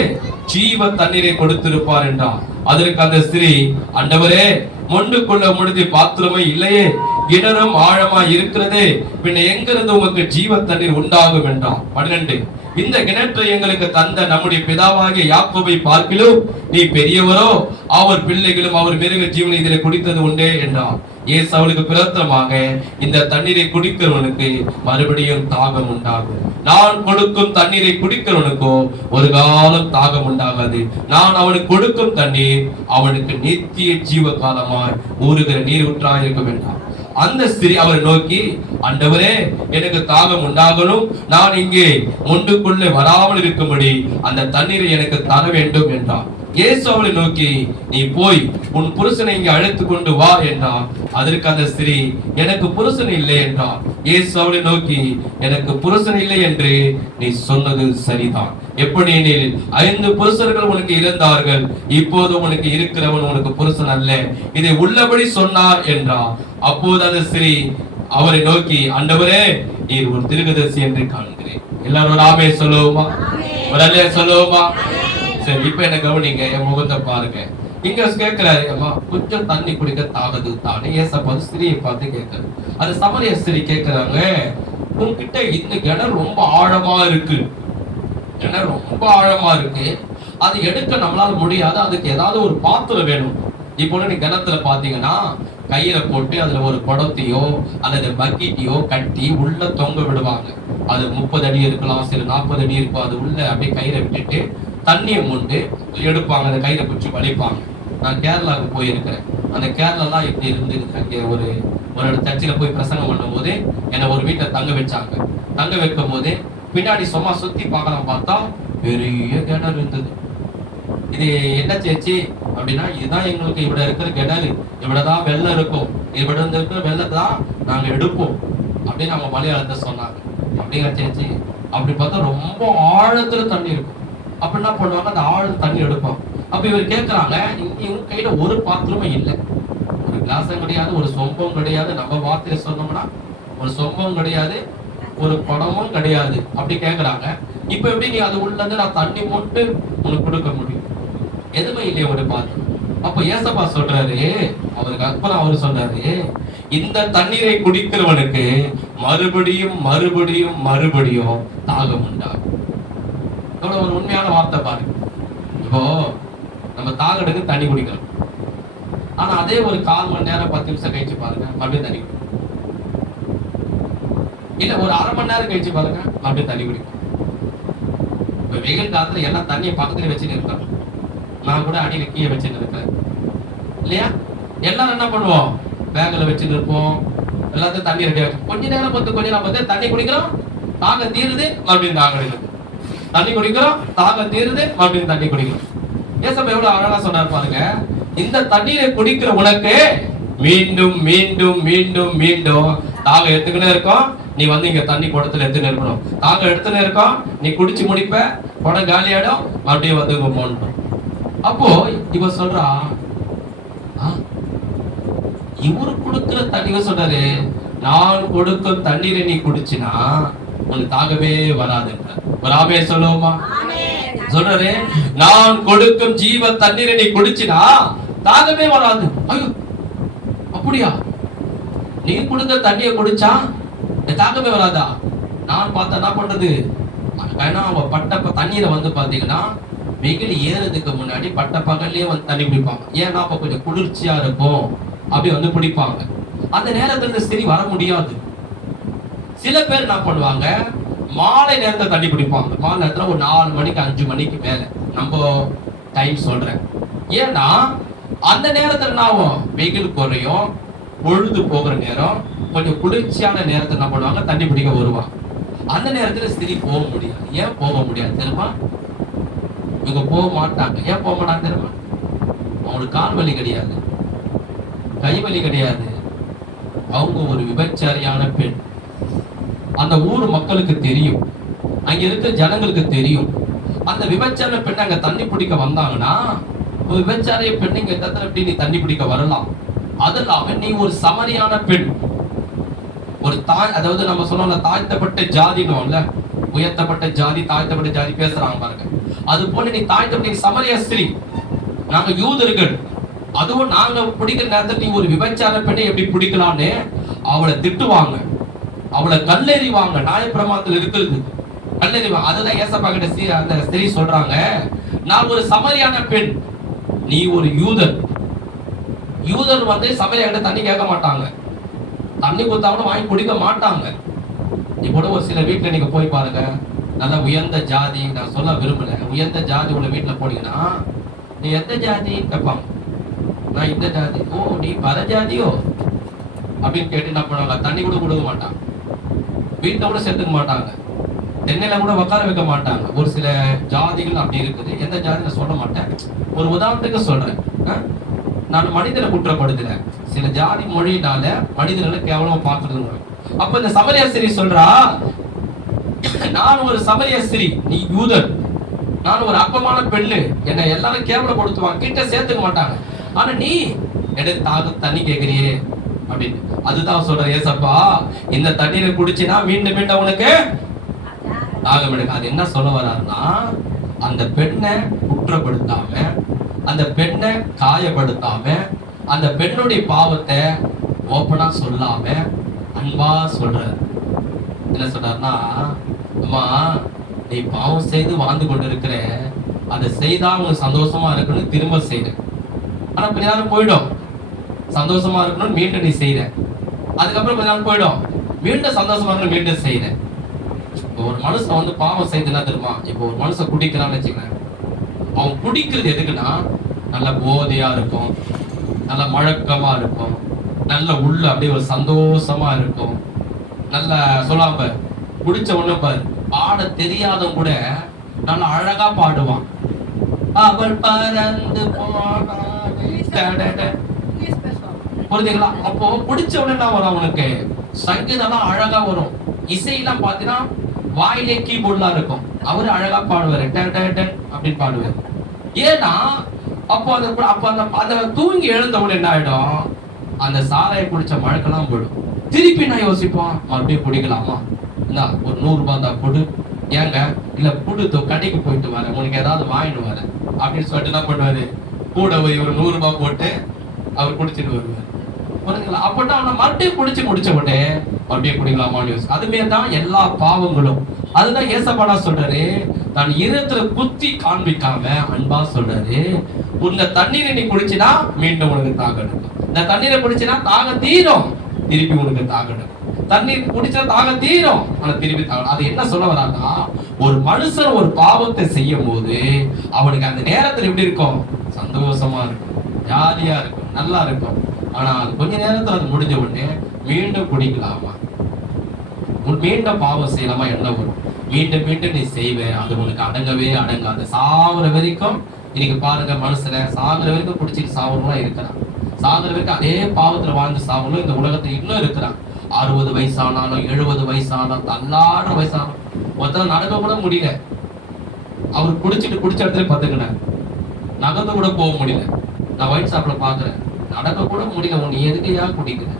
ஜீவ தண்ணீரை கொடுத்திருப்பார் என்றார். அதற்கு அந்த ஸ்திரீ, ஆண்டவரே, மொண்டுக்குள்ள முடிதி பாத்திரமே இல்லையே, கிணறும் ஆழமா இருக்கிறதே, பின்ன எங்கிருந்து உமக்கு ஜீவ தண்ணீர் உண்டாகும் என்றார். 12, இந்த கிணற்றை எங்களுக்கு தந்த நம்முடைய பிதாவாகிய யாக்கோபை பார்க்கிலும் நீ பெரியவரோ, அவர் பிள்ளைகளும் அவர் மிருக ஜீவனை இதில் குடித்தது உண்டே என்றார். இயேசு அவளுக்கு பிரத்திரமாக, இந்த தண்ணீரை குடிக்கிறவனுக்கு மறுபடியும் தாகம் உண்டாகும். நான் கொடுக்கும் தண்ணீரை குடிக்கிறவனுக்கோ ஒரு காலம் தாகம் உண்டாகாது. நான் அவனுக்கு கொடுக்கும் தண்ணீர் அவனுக்கு நித்திய ஜீவ காலமாய் ஊறுகிற நீர் ஊற்றாய் இருக்கும் என்றார். அந்த ஸ்திரீ அவரை நோக்கி, ஆண்டவரே, எனக்கு தாகம் உண்டாகணும், நான் இங்கே முண்டுக்குள்ளே வராமல் இருக்கும்படி அந்த தண்ணீரை எனக்கு தர வேண்டும் என்றார். இயேசு அவளை நோக்கி, நீ போய் உன் புருஷனை இங்கே அழைத்து கொண்டு வா என்றார். அதற்கு அந்த ஸ்திரீ, எனக்கு புருஷன் இல்லை என்றார். இயேசு அவளை நோக்கி, எனக்கு புருஷன் இல்லை என்று நீ சொன்னது சரிதான். எப்படி எனில் 5 புருஷர்கள் உனக்கு இருந்தார்கள், இப்போது உனக்கு இருக்கிறவன் உனக்கு புருஷன் அல்ல, இதை உள்ளபடி சொன்னார் என்றார். அப்போது அந்த ஸ்திரீ அவரை நோக்கி, ஆண்டவரே, நீர் ஒரு தீர்க்கதரிசி என்று காண்கிறேன். எல்லாரும் ஒரு ஆமென் சொல்லுவோமா? ஒரு அல்லேலூயா சொல்லுவோமா? சரி, இப்ப என்ன கவனிங்க, என் முகத்தை பாருங்க. இங்க கேட்கிறாரு, அம்மா கொஞ்சம் தண்ணி குடிக்க தாகது தானே. ஏசப்பா ஸ்திரியை பார்த்து கேட்கிறாரு. அது சமரிய ஸ்திரீ கேட்கிறாங்க, உன்கிட்ட இந்த கிணறு ரொம்ப ஆழமா இருக்கு, கிணறு ரொம்ப ஆழமா இருக்கு, அது எடுக்க நம்மளால முடியாது, அதுக்கு ஏதாவது ஒரு பாத்திரம் வேணும். இப்போ நீ கிணத்துல பாத்தீங்கன்னா கையில போட்டு அதுல ஒரு குடத்தையோ அல்லது பக்கெட்டையோ கட்டி உள்ள தொங்க விடுவாங்க. அது 30 அடி இருக்கலாம், சில 40 அடி இருக்கும். அது உள்ள அப்படியே கயிறை விட்டுட்டு தண்ணியை முண்டு எடுப்பாங்க, அந்த கயிறை பிடிச்சி வலிப்பாங்க. நான் கேரளாவுக்கு போயிருக்கிறேன். அந்த கேரளாலாம் இப்படி இருந்துருக்கு. அங்கே ஒரு சர்ச்சில போய் பிரசங்கம் பண்ணும் போது என்னை ஒரு வீட்டை தங்க வச்சாங்க. தங்க வைக்கும் போது பின்னாடி சும்மா சுத்தி பார்க்கலாம், பார்த்தா பெரிய கிணறு இருந்தது. இது என்ன சேச்சி அப்படின்னா, இதுதான் எங்களுக்கு இவ்வளவு இருக்கிற கிணறு, இவ்வளவுதான் வெள்ளம் இருக்கும், இவ்வளவு இருக்கிற வெள்ளத்தை தான் நாங்க எடுப்போம் அப்படின்னு அவங்க மலையாளத்தை சொன்னாங்க. அப்படிங்கிற சேச்சி அப்படி பார்த்தா ரொம்ப ஆழத்துல தண்ணி இருக்கும். அப்ப என்ன பண்ணுவாங்க, அந்த ஆழத்துல தண்ணி எடுப்போம். அப்ப இவர் கேட்கிறாங்க, இவங்க கையில ஒரு பாத்திரமும் இல்லை, ஒரு கிளாஸும் கிடையாது, ஒரு சொம்பம் கிடையாது, நம்ம வார்த்தையில சொன்னோம்னா ஒரு சொம்பம் கிடையாது, ஒரு குடமும் கிடையாது. அப்படி கேட்கிறாங்க. இப்ப எப்படி நீ அது உள்ள இருந்து நான் தண்ணி போட்டு உனக்கு கொடுக்க முடியும்? எதுவுமே இல்லையே ஒரு பாத்திரம். அப்ப ஏசப்பா சொல்றாரு, அவருக்கு அப்புறம் அவரு சொல்றாரு, இந்த தண்ணீரை குடிக்கிறவனுக்கு மறுபடியும் மறுபடியும் மறுபடியும் தாகம் உண்டாகும். எவ்வளவு ஒரு உண்மையான வார்த்தை பாருங்க. இப்போ நம்ம தாகத்துக்கு தண்ணி குடிக்கிறோம், ஆனா அதே ஒரு 1/4 மணி நேரம் 10 நிமிஷம் கழிச்சு பாருங்க மறுபடியும் தண்ணி குடிக்கும். இல்ல ஒரு 1/2 மணி நேரம் கழிச்சு பாருங்க மறுபடியும் தண்ணி குடிக்கும். இப்ப வெயில் காலத்துல எல்லாம் தண்ணியை பக்கத்துல வச்சுட்டு இருக்காங்க. நான் கூட அடியில கீழே வச்சுட்டு இருக்கேன் இல்லையா? எல்லாரும் என்ன பண்ணுவோம், பேக்ல வச்சுட்டு இருப்போம், எல்லாத்தையும் தண்ணி ரெடியா கொஞ்ச நேரம் கொஞ்ச நேரம் தண்ணி குடிக்கிறோம், தாகம் தீருது, மறுபடியும் தாகம் எடுக்கும். தண்ணி குடிக்கிறோம், தாகம் தீருது, மறுபடியும் தண்ணி குடிக்கிறோம். ஏசப்பா எவ்வளவு அழகா சொன்னார் பாருங்க, இந்த தண்ணீரை குடிக்கிற உனக்கு மீண்டும் மீண்டும் மீண்டும் மீண்டும் தாகம் எடுத்துக்கிட்டே இருக்கும். நீ வந்து இங்க தண்ணி குடத்துல எடுத்துன்னு இருக்கணும். தாகம் எடுத்துன்னு இருக்கோம், நீ குடிச்சு முடிப்ப, குடம் காலியாடும், மறுபடியும் வந்து போகணும். அப்போ இவ சொல்றா, இவரு கொடுக்கிற தண்ணி சொல்றாரு, நான் கொடுக்கும் தண்ணீரை நீ குடிச்சினா உனக்கு தாகவே வராது. வராமே சொல்லுவோமா? சொல்றாரு, நான் கொடுக்கும் ஜீவ தண்ணீரை நீ குடிச்சினா தாகமே வராது. ஐயோ அப்படியா? நீ கொடுத்த தண்ணியை குடிச்சா தாகமே வராதா? நான் பார்த்தா என்ன பண்றது, ஏன்னா அவ பட்ட தண்ணீரை வந்து பாத்தீங்கன்னா வெயில் ஏறதுக்கு முன்னாடி பட்ட பகல்லையே வந்து தண்ணி குடிப்பாங்க. ஏன்னா அப்ப கொஞ்சம் குளிர்ச்சியா இருக்கும், அப்படி வந்து குடிப்பாங்க. அந்த நேரத்துல இந்த ஸ்திரீ வர முடியாது. சில பேர் என்ன பண்ணுவாங்க, மாலை நேரத்துல தண்ணி குடிப்பாங்க. மாலை நேரத்துல ஒரு 4 மணிக்கு 5 மணிக்கு மேல நம்ம டைம் சொல்றேன். ஏன்னா அந்த நேரத்துல என்ன ஆகும், வெயில் குறையும், பொழுது போகிற நேரம், கொஞ்சம் குளிர்ச்சியான நேரத்துல என்ன பண்ணுவாங்க, தண்ணி பிடிக்க வருவாங்க. அந்த நேரத்துல ஸ்திரீ போக முடியாது. ஏன் போக முடியாது தெரியுமா? இவங்க போக மாட்டாங்க. ஏன் போக மாட்டாங்க தெரியுமா? அவங்களுக்கு கால் வலி கிடையாது, கை வலி கிடையாது, அவங்க ஒரு விபச்சாரியான பெண். அந்த ஊர் மக்களுக்கு தெரியும், அங்க இருக்கிற ஜனங்களுக்கு தெரியும். அந்த விபச்சார பெண் அங்க தண்ணி பிடிக்க வந்தாங்கன்னா, ஒரு விபச்சாரிய பெண் இங்க எப்படி நீ தண்ணி பிடிக்க வரலாம்? அது இல்லாம நீ ஒரு சமரியான பெண், ஒரு தாய், அதாவது நம்ம சொல்லலாம் தாழ்த்தப்பட்ட ஜாதினோம்ல, உயர்த்தப்பட்ட ஜாதி தாழ்த்தப்பட்ட ஜாதி பேசுறாங்க பாருங்க. அது போல நீ தாழ்த்தப்பட்ட சமரிய ஸ்திரீ, நாங்க யூதர்கள், அதுவும் நாங்க பிடிக்கிற நேரத்தில் நீ ஒரு விபச்சார பெண்ணை எப்படி பிடிக்கலான்னு அவளை திட்டுவாங்க, அவளை கல்லெறிவாங்க. நியாயப்பிரமாணத்தில் இருக்கிறது கல்லெறிவாங்க. அதுதான் ஏசப்பா கிட்ட அந்த ஸ்திரீ சொல்றாங்க, நான் ஒரு சமரியான பெண், நீ ஒரு யூதர். யூதர் வந்து சமரியா கிட்ட தண்ணி கேட்க மாட்டாங்க, தண்ணி கொடுத்தாலும் வாங்கி குடிக்க மாட்டாங்க. இப்போ ஒரு சில வீட்டுல நீங்க போய் பாருங்க, நல்லா உயர்ந்த ஜாதி, நான் சொல்ல விரும்பல, உயர்ந்த ஜாதி உள்ள வீட்டுல போனீங்கன்னா நீ எந்த ஜாதி கேட்பாங்க. நான் இந்த ஜாதி. ஓ நீ பர ஜாதியோ அப்படின்னு கேட்டு என்ன பண்ணுவாங்க, தண்ணி கூட கொடுக்க மாட்டாங்க, வீட்டுல கூட சேர்த்துக்க மாட்டாங்க, தென்னையில கூட உட்கார வைக்க மாட்டாங்க. ஒரு சில ஜாதிகள் அப்படி இருக்குது. எந்த ஜாதியில சொல்ல மாட்டேன், ஒரு உதாரணத்துக்கு சொல்றேன். நான் மனிதனை குற்றப்படுத்துறேன், சில ஜாதி மொழியினால மனிதர்களை கேவலமா பார்க்கறது. அப்ப இந்த சமரிய ஸ்திரீ சொல்றா, நான் ஒரு சமரிய ஸ்திரீ, நீ யூதர், நான் ஒரு அப்பமான பெண்ணு, என்னை எல்லாரும் கேவலப்படுத்துவாங்க, கிட்ட சேர்த்துக்க மாட்டாங்க. ஆனா நீ எனக்கு தண்ணி கேட்கறியே, அப்படின்னு. அதுதான் சொல்ற ஏசப்பா, இந்த தண்ணீரை குடிச்சினா மீண்டும் மீண்டும் உனக்கு தாகம் எடுக்கும். அது என்ன சொல்ல வர்றாருன்னா, அந்த பெண்ணை குற்றப்படுத்தாம, அந்த பெண்ணை காயப்படுத்தாம, அந்த பெண்ணுடைய பாவத்தை ஓப்பனா சொல்லாம அன்பா சொல்றாரு. என்ன சொல்றாருன்னா, அம்மா நீ பாவம் செய்து வாழ்ந்து கொண்டு இருக்கிற, அதை செய்தா உனக்கு சந்தோஷமா இருக்கணும் திரும்ப செய்யற. ஆனா கொஞ்ச நேரம் போயிடும், சந்தோஷமா இருக்கணும் மீண்டும் நீ செய்யற. அதுக்கப்புறம் கொஞ்ச நேரம் போயிடும், மீண்டும் சந்தோஷமா இருக்கணும் மீண்டும் செய்யற. ஒரு மனுஷன் வந்து பாவம் செய்துனா தெரியுமா? இப்போ ஒரு மனுஷன் குடிக்கிறான்னு வச்சுக்கிறேன், அவன் குடிக்கிறது எதுக்குன்னா நல்ல போதையா இருக்கும், நல்ல மழக்கமா இருக்கும், நல்ல உள்ள அப்படியே ஒரு சந்தோஷமா இருக்கும். நல்ல சொல்லாம குடிச்ச உடனே பாரு, பாட தெரியாதவன் கூட நல்ல அழகா பாடுவான். அவள் பறந்து புரியுதுங்களா? அப்போ குடிச்ச உடனே என்ன வரும் அவனுக்கு? சங்கீதம் அழகா வரும். இசையெல்லாம் பாத்தீங்கன்னா வாயிலே கீபோர்ட்லாம் இருக்கும், அவரு அழகா பாடுவாரு, அப்படின்னு பாடுவாரு. ஏன்னா அப்போ அந்த தூங்கி எழுந்த உடனே என்ன ஆயிடும், அந்த சாராய குடிச்ச மழக்கெல்லாம் போயிடும். திருப்பி நான் யோசிப்போம், மறுபடியும் குடிக்கலாமா, ஒரு 100 ரூபாய் தான் கொடு, ஏங்க இல்ல குடு, கடைக்கு போயிட்டு வரேன், உனக்கு ஏதாவது வாங்கிட்டு வரேன் அப்படின்னு சொல்லிட்டு என்ன பண்ணுவாரு, கூட ஒரு 100 ரூபாய் போட்டு அவர் குடிச்சிட்டு வருவார். புரிஞ்சுங்களா? அப்படின்னா அவனை மறுபடியும் முடிச்ச உடனே மறுபடியும் குடிக்கலாமான்னு யோசி. அதுமே தான் எல்லா பாவங்களும். அதுதான் ஏசப்பாடா சொல்றாரு, நான் இருதயத்துல குத்தி காண்பிக்காம அன்பா சொல்றாரு, இந்த தண்ணீரை நீ குடிச்சினா மீண்டும் உனக்கு தாகம் எடுக்கும். இந்த தண்ணீரை குடிச்சினா தாகம் தீரும், திருப்பி உனக்கு தாகம் எடுக்கும். தண்ணீர் குடிச்சா தாகம் தீரும், ஆனா திருப்பி தாகம். அது என்ன சொல்ல வராங்கன்னா, ஒரு மனுஷன் ஒரு பாவத்தை செய்யும் போது அவனுக்கு அந்த நேரத்துல எப்படி இருக்கும்? சந்தோஷமா இருக்கும், ஜாலியா இருக்கும், நல்லா இருக்கும். ஆனா அது கொஞ்ச நேரத்துல அது முடிஞ்ச உடனே மீண்டும் குடிக்கலாமா, மீண்டும் பாவம் செய்யலாமா என்ன வரும்? மீண்டும் மீண்டும் நீ செய்வே, அது உனக்கு அடங்கவே அடங்காது. சாகுற வரைக்கும் இன்னைக்கு பாருங்க, மனுஷனை சாகுற வரைக்கும் குடிச்சிட்டு சாவணும் இருக்கிறான், சாகுற வரைக்கும் அதே பாவத்துல வாழ்ந்து சாவணும் இந்த உலகத்துல இன்னும் இருக்கிறான். 60 வயசானாலும் 70 வயசானாலும் தள்ளாடுற வயசானாலும் ஒருத்தர் நடக்க கூட முடியல. அவர் குடிச்ச இடத்துல பத்துக்கினார், நகர்ந்து கூட போக முடியல. நான் ஒயிட் ஷாப்ல பாக்குறேன், நடக்க கூட முடியல. உன்னை எதுக்கு ஏன் குடிக்கிற?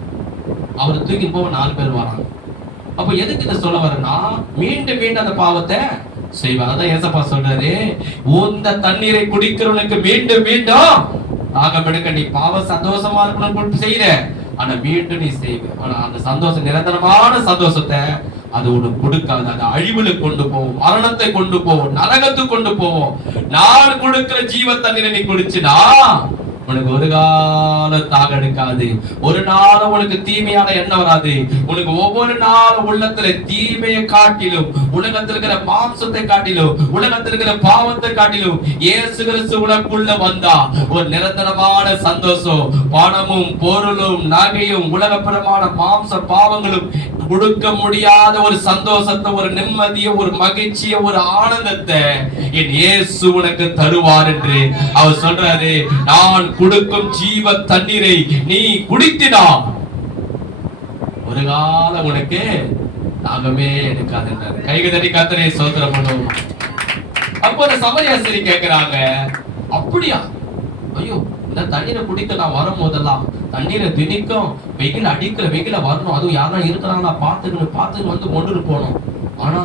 அவரை தூக்கி போக 4 பேர் வராங்க. அப்ப எதுக்கு இதை சொல்ல வரேன்னா, மீண்டும் மீண்டும் அந்த பாவத்தை செய்வாங்க. அதான் ஏசப்பா சொல்றாரு, இந்த தண்ணீரை குடிக்கிறவனுக்கு மீண்டும் மீண்டும் தாகம் எடுக்க. நீ பாவம் சந்தோஷமா இருக்கணும்னு செய்யற, ஆனா மீண்டும் நீ செய்வ. ஆனா அந்த சந்தோஷம் நிரந்தரமான சந்தோஷத்தை அது உனக்கு கொடுக்காது. அது அழிவுல கொண்டு போவோம், மரணத்தை கொண்டு போவோம், நரகத்துக்கு கொண்டு போவோம். நான் கொடுக்கிற ஜீவ தண்ணீரை நீ குடிச்சுனா உனக்கு ஒரு கால தாகம் எடுக்காது, ஒரு நாளும் உனக்கு தீமையான எண்ணம் வராது. உனக்கு ஒவ்வொரு நாளும் உள்ளத்துல தீமையை காட்டிலும், உலகத்தில் இருக்கிற மாம்சத்தை காட்டிலும், உலகத்தில் இருக்கிற பாவத்தை காட்டிலும் இயேசு கிறிஸ்து உனக்குள்ள வந்தா ஒரு நிரந்தரமான சந்தோஷம், பணமும் பொருளும் நகையும் உலகபரமான மாம்ச பாவங்களும் கொடுக்க முடியாத ஒரு சந்தோஷத்தை, ஒரு நிம்மதியை, ஒரு மகிழ்ச்சியை, ஒரு ஆனந்தத்தை என் இயேசு உனக்கு தருவார் என்று அவர் சொல்றாரு. நான் கொடுக்கும் ஜீவ தண்ணீரை நீ குடித்தினா ஒரு காலம் உனக்கு தாகமே எடுக்காது என்றார். கைகள் தட்டி கர்த்தரை ஸ்தோத்திரம் பண்ணுவோம். அப்போ அந்த சமரியாஸ்திரி கேட்கிறாங்க, அப்படியா? ஐயோ, இந்த தண்ணீரை குடிக்க நான் வரும் போதெல்லாம் தண்ணீரை திணிக்கும், வெயில் அடிக்கிற வெயில வரணும், அதுவும் யாரும் இருக்கிறாங்களா பார்த்துக்கணும் வந்து கொண்டு போகணும். ஆனா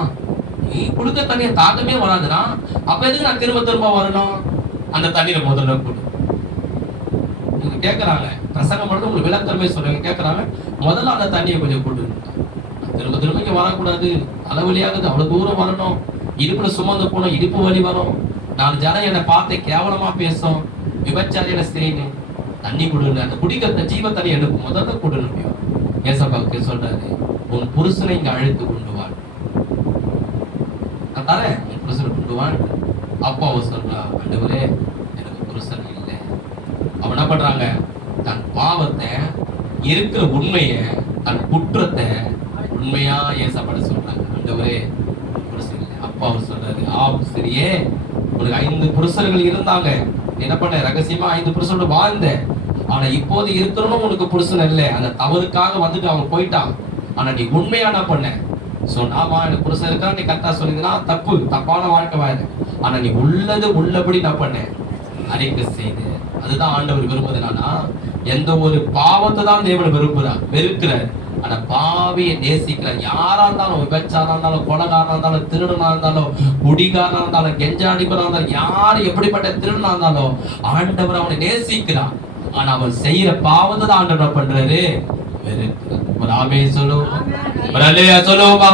நீ குடுக்க தண்ணியை தாகமே வராதுன்னா அப்ப எதுக்கு நான் திரும்ப திரும்ப வரணும்? அந்த தண்ணீரை முதல்ல கொடு. கேட்கறாங்க, பிரசங்கம் மட்டும் உங்களுக்கு விளக்கமே சொல்லுங்க. கேட்கறாங்க, முதல்ல அந்த தண்ணியை கொஞ்சம் கொடு. திரும்ப திரும்ப இங்க வரக்கூடாது, தலைவலியாகுது, அவ்வளவு தூரம் வரணும், இடுப்புல சுமந்து போனோம், இடுப்பு வலி வரும், 4 ஜனம் என்னை பார்த்து கேவலமா பேசும், விபச்சாரியான ஸ்திரீன்னு. தண்ணி கொடுங்க, அந்த குடிக்கிற ஜீவ தண்ணி எனக்கு முதல்ல கொடுங்க. ஏசப்பாவுக்கு சொல்றாரு, உன் புருஷனை இங்க அழைத்து கொண்டு வா, நான் தரேன், உன் புருஷனை கொண்டு வான். அப்பா அவ சொல்றா, ஆண்டவரே எனக்கு புருஷன் இல்லை. அவன் என்ன பண்றாங்க, தன் பாவத்தை, இருக்கிற உண்மைய, தன் குற்றத்தை உண்மையா ஏசப்பட சொல்றாங்க. ஆண்டவரே புருஷன் இல்லை. அப்பா அவர் சொல்றாரு, சரியே, உனக்கு 5 புருஷர்கள் இருந்தாங்க, என்ன பண்ண, ரகசியமா 5 புருஷனோட வாழ்ந்த, ஆனா இப்போது இருக்கிறவனும் உனக்கு புருஷன் இல்லை. அந்த தவறுக்காக வந்துட்டு அவன் போயிட்டான். ஆனா நீ உண்மையா என்ன பண்ண சொன்னாமா, எனக்கு புருஷன் இருக்கா, நீ கரெக்டா சொல்லிங்கன்னா தப்பான வாழ்க்கை வாழ. ஆனா நீ உள்ளது உள்ளபடி என்ன பண்ண அறிக்கை செய்து. அதுதான் ஆண்டவர் விரும்புது. எந்த ஒரு பாவத்தை தான் தேவன் வெறுக்கிறார். ஆனா பாவியை நேசிக்கிறார். யாரா இருந்தாலும், விபச்சாரா இருந்தாலும், கொலைகாரனா இருந்தாலும், திருடனா இருந்தாலும், குடிகாரனா இருந்தாலும், கெஞ்சாடிப்பனா இருந்தாலும், யாரு எப்படிப்பட்ட திருடனா இருந்தாலும் ஆண்டவர் அவனை நேசிக்கிறார். ஆனா அவன் செய்யற பாவத்தை தான் ஆண்டவர் பண்றாரு, வெறுக்கிறார். ஒரு ஆமே சொல்லுவோமா, ஒரு அல்லேலூயா சொல்லுவோமா,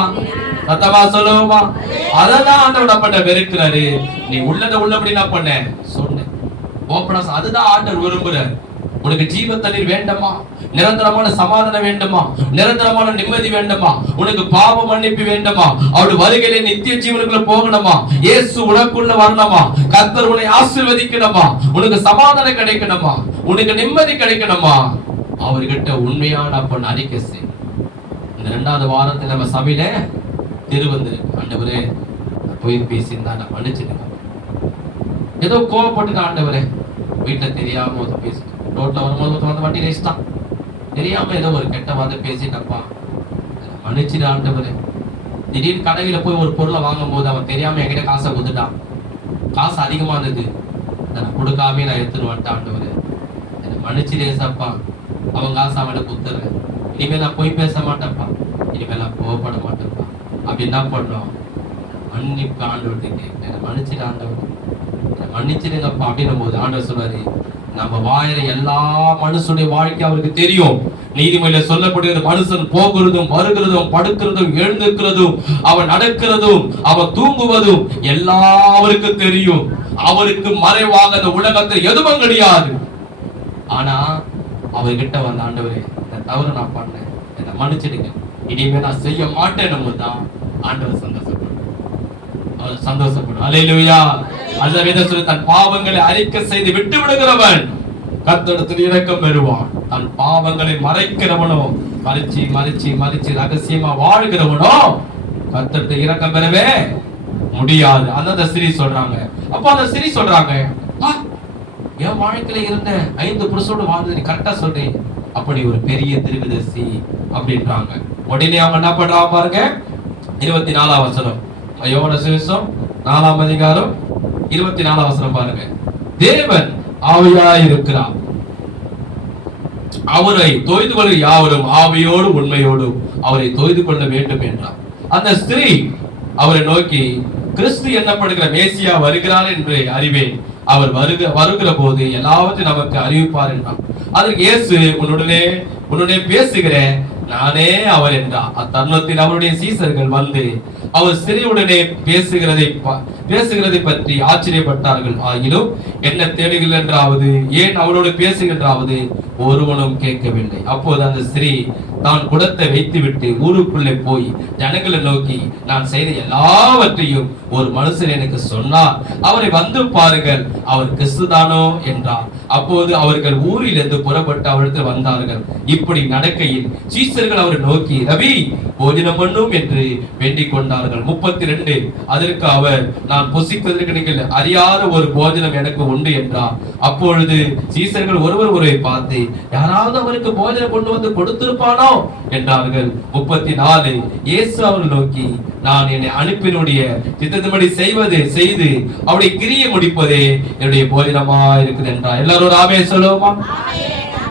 சத்தமா சொல்லுவோமா. அததான் ஆண்டவர் பண்ண வெறுக்கிறாரு. நீ உள்ளபடி நான் பண்ண சொன்னேன், அதுதான் ஆண்டவர் விரும்புறாரு. உனக்கு ஜீவ தண்ணீர் வேண்டுமா? நிரந்தரமான சமாதானம் வேண்டுமா? நிரந்தரமான நிம்மதி வேண்டுமா? உனக்கு பாவ மன்னிப்பு வேண்டுமா? அவருடைய வருகையிலே நித்திய ஜீவனுக்குள்ள போகணுமா? இயேசு உனக்குள்ள வரணுமா? கர்த்தர் உன்னை ஆசீர்வதிக்கணுமா? உனக்கு சமாதானம் கிடைக்கணுமா? உனக்கு நிம்மதி கிடைக்கணுமா? அவர்கிட்ட உண்மையான அப்ப அறிக்கை செய். இந்த 2வது வாரத்துல நம்ம சபையில திருவந்திரு, ஆண்டவரே போய் பேசியிருந்தா நான் மன்னிச்சிடுங்க. ஏதோ கோவப்பட்டு ஆண்டவரே வீட்டுல தெரியாம ஒரு பேசி, ரோட்ல வரும்போது வந்து வண்டி ரேஸ்தான் தெரியாம ஏதோ ஒரு கெட்ட வார்த்தை பேசிட்டப்பா, மன்னிச்சிடு ஆண்டவரே. திடீர்னு கடையில போய் ஒரு பொருளை வாங்கும் போது அவன் தெரியாம என்கிட்ட காசை கொடுத்துட்டான். காசு அதிகமா இருந்தது, நான் கொடுக்காம நான் எடுத்துட்டு வந்துட்டேன். ஆண்டவரே என்னை மன்னிச்சிடு ஏசப்பா. அவன் காசு அவனை கொடுத்துறேன். இனிமேல் நான் போய் பேச மாட்டேன்ப்பா, இனிமேல் நான் கோவப்பட மாட்டேன்ப்பா. அப்படி என்ன பண்ணோம்? மன்னிப்பு ஆண்டவர்கிட்ட கேட்க, என்னை மன்னிச்சிடு ஆண்டவர், என்னை மன்னிச்சிடுங்கப்பா அப்படின்னும் போது ஆண்டவர் சொல்றாரு, நம்ம வாயிற எல்லா மனுஷனுடைய வாழ்க்கை அவருக்கு தெரியும். நீதிமொழியில சொல்லப்படுகிறது, மனுஷன் போகிறதும் வருகிறதும் படுக்கிறதும் எழுந்திருக்கிறதும் அவன் நடக்கிறதும் அவன் தூங்குவதும் எல்லாருக்கும் தெரியும். அவருக்கு மறைவாக அந்த உலகத்தில் எதுவும் கிடையாது. ஆனா அவர்கிட்ட வந்த ஆண்டவரே இந்த தவறு நான் பண்ணேன், என்னை மன்னிச்சிடுங்க, இனிமே நான் செய்ய மாட்டேன்னு தான் ஆண்டவர் சந்தோஷப்படும். அல்லேலூயா. அந்த வேதம் சொல்லி தன் பாவங்களை அறிக்கை செய்து விட்டு விடுகிறவன் கர்த்தரிடத்தில் இரக்கம் பெறுவான். தன் பாவங்களை மறைக்கிறவனோ, மறைச்சி மறைச்சி மறைச்சி ரகசியமா வாழ்கிறவனோ கர்த்தரிடத்தில் இரக்கம் பெறவே முடியாது. அந்த ஸ்திரீ சொல்றாங்க. அப்ப அந்த ஸ்திரீ சொல்றாங்க, என் வாழ்க்கையில இருந்த 5 புருஷனோடு வாழ்ந்தது நீ கரெக்டா சொல்றேன், அப்படி ஒரு பெரிய தீர்க்கதரிசி அப்படின்றாங்க. உடனே அவங்க என்ன பண்றாங்க பாருங்க, 24ஆம் வசனம், யோவான் சுவிசேஷம் 4ஆம் அதிகாரம் 24ஆம் வசனம் பாருங்க. தேவன் ஆவியாய் இருக்கிறார், அவரை தொய்து கொள்ள யாவரும் ஆவியோடு உண்மையோடு அவரை தொய்து கொள்ள வேண்டும் என்றார். அந்த ஸ்திரீ அவரை நோக்கி, கிறிஸ்து என்னப்படுகிற மேசியா வருகிறார் என்று அறிவேன், அவர் வருகிற போது எல்லாவற்றையும் நமக்கு அறிவிப்பார் என்றார். அதற்கு இயேசு, உன்னுடனே பேசுகிறேன் நானே அவர் என்றார். அத்தருணத்தில் அவருடைய சீசர்கள் வந்து அவர் ஸ்திரீயுடனே பேசுகிறதை பற்றி ஆச்சரியப்பட்டார்கள். ஆகிலும் என்ன தேடுகள் என்றாவது, ஏன் அவரோடு பேசுகின்றாவது ஒருவனும் கேட்கவில்லை. அப்போது அந்த ஸ்திரீ தான் குடத்தை வைத்துவிட்டு ஊருக்குள்ளே போய் ஜனங்களை நோக்கி, நான் செய்த எல்லாவற்றையும் ஒரு மனுஷன் எனக்கு சொன்னார், அவரை வந்து பாருங்கள், அவர் கிறிஸ்துதானோ என்றார். அப்போது அவர்கள் ஊரிலிருந்து புறப்பட்டு அவரிடத்தில் வந்தார்கள். இப்படி நடக்கையில் சீசர்கள் அவரை நோக்கி, ரவி போஜனம் பண்ணும் என்று வேண்டிக் கொண்டார்கள். 32 அதற்கு அவர், நான் புசிப்பதற்கு நீங்கள் அறியாத ஒரு போஜனம் எனக்கு உண்டு என்றார். அப்பொழுது சீசர்கள் ஒருவரை பார்த்து, யாராவது அவருக்கு போஜனம் கொண்டு வந்து கொடுத்திருப்பானோ என்றார்கள். 34 இயேசு அவரை நோக்கி, நான் என்னை அனுப்பினுடைய சித்தத்தின்படி செய்து அவருடைய கிரியை முடிப்பதே என்னுடைய போஜனமா இருக்குது என்றார். எல்லாரும் ஆமென் சொல்லுவோமா?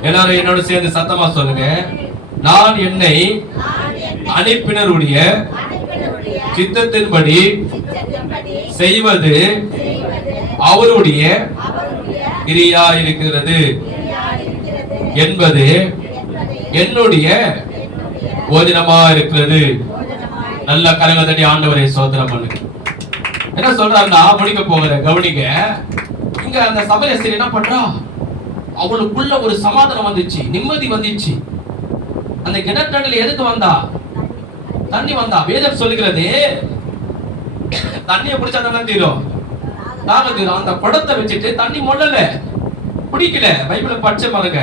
எல்லாரும் என்னோட சேர்ந்து சத்தமா சொல்லுங்க. நான் என்னை அனுப்பினருடைய சித்தத்தின்படி செய்வது அவருடைய கிரியா இருக்கிறது என்பது என்னுடைய போஜனமா இருக்கிறது. நல்ல கரங்க தட்டி ஆண்டவரை சோதனம் பண்ணுங்க. என்ன சொல்றாருன்னா, முடிக்க போகிற கவனிங்க. இங்க அந்த சபையஸ்தர் என்ன பண்றா, அவளுக்குள்ள ஒரு சமாதானம் வந்துச்சு, நிம்மதி வந்துச்சு. அந்த கிணற்றடியில் எதுக்கு வந்தா? தண்ணி வந்தா. வேதம் சொல்லுகிறது, தண்ணியை குடிச்சா தான் தீரும், தாகம் தீரும். அந்த குடத்தை வச்சுட்டு தண்ணி மொல்லல, குடிக்கல. பைபிள படிச்ச பாருங்க,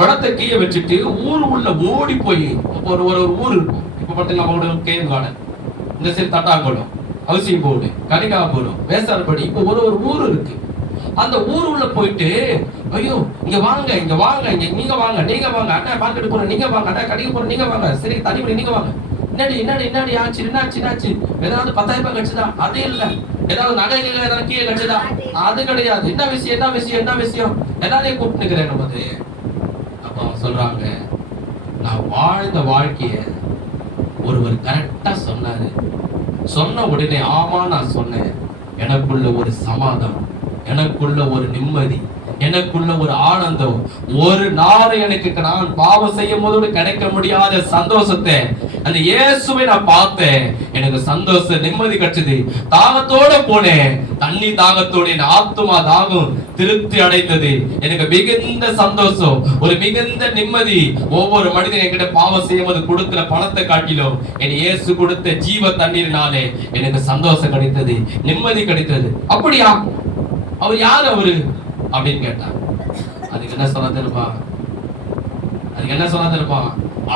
குடத்தை கீழே வச்சுட்டு ஊரு உள்ள ஓடி போய், ஒரு ஊர் இருக்கும். இப்ப பார்த்தீங்கன்னா கேம் கார்டன், இந்த சைடு தட்டாங்குளம், அவசியம் போடு, கனிகாபுரம், வேசார்படி, இப்ப ஒரு ஊர் இருக்கு. அந்த ஊர் உள்ள போயிட்டு, ஐயோ இங்க வாங்க இங்க நீங்க வாங்க, அண்ணா மார்க்கெட் போற நீங்க வாங்க, அண்ணா கடைக்கு போற நீங்க வாங்க, சரி தண்ணி குடி நீங்க வாங்க. என்னடி ஆச்சு, என்னாச்சு? ஏதாவது 10,000 ரூபாய் கிடைச்சதா? அதே இல்ல. ஏதாவது நகைகள் ஏதாவது கீழே கிடைச்சதா? அது கிடையாது. என்ன விஷயம் எல்லாரையும் கூப்பிட்டுக்கிறேன். சொல்றாங்க, நான் வாழ்ந்த வாழ்க்கைய ஒருவர் கரெக்டா சொன்னாரு. சொன்ன உடனே ஆமா நான் சொன்னேன். எனக்குள்ள ஒரு சமாதானம், எனக்குள்ள ஒரு நிம்மதி, எனக்குள்ள ஒரு ஆனந்தம், ஒரு நாள் எனக்கு நான் பாவம் செய்யும் போது கிடைக்க முடியாத சந்தோஷத்தை அந்த இயேசுவை நான் பார்த்தேன். எனக்கு சந்தோஷம், நிம்மதி கிடைச்சது. தாகத்தோட போனேன், தண்ணி தாகத்தோட என் ஆத்துமா தாகம் திருப்தி அடைந்தது. எனக்கு மிகுந்த சந்தோஷம், ஒரு மிகுந்த நிம்மதி. ஒவ்வொரு மனிதன் என்கிட்ட பாவம் செய்யும் போது கொடுக்கிற பணத்தை காட்டிலும் என் இயேசு கொடுத்த ஜீவ தண்ணீர்னாலே எனக்கு சந்தோஷம் கிடைத்தது, நிம்மதி கிடைத்தது. அப்படியா? அவர் யார் அவரு அப்படின்னு கேட்டான். அதுக்கு என்ன சொன்னா தெரியுமா? அதுக்கு என்ன சொன்னா தெரியுமா?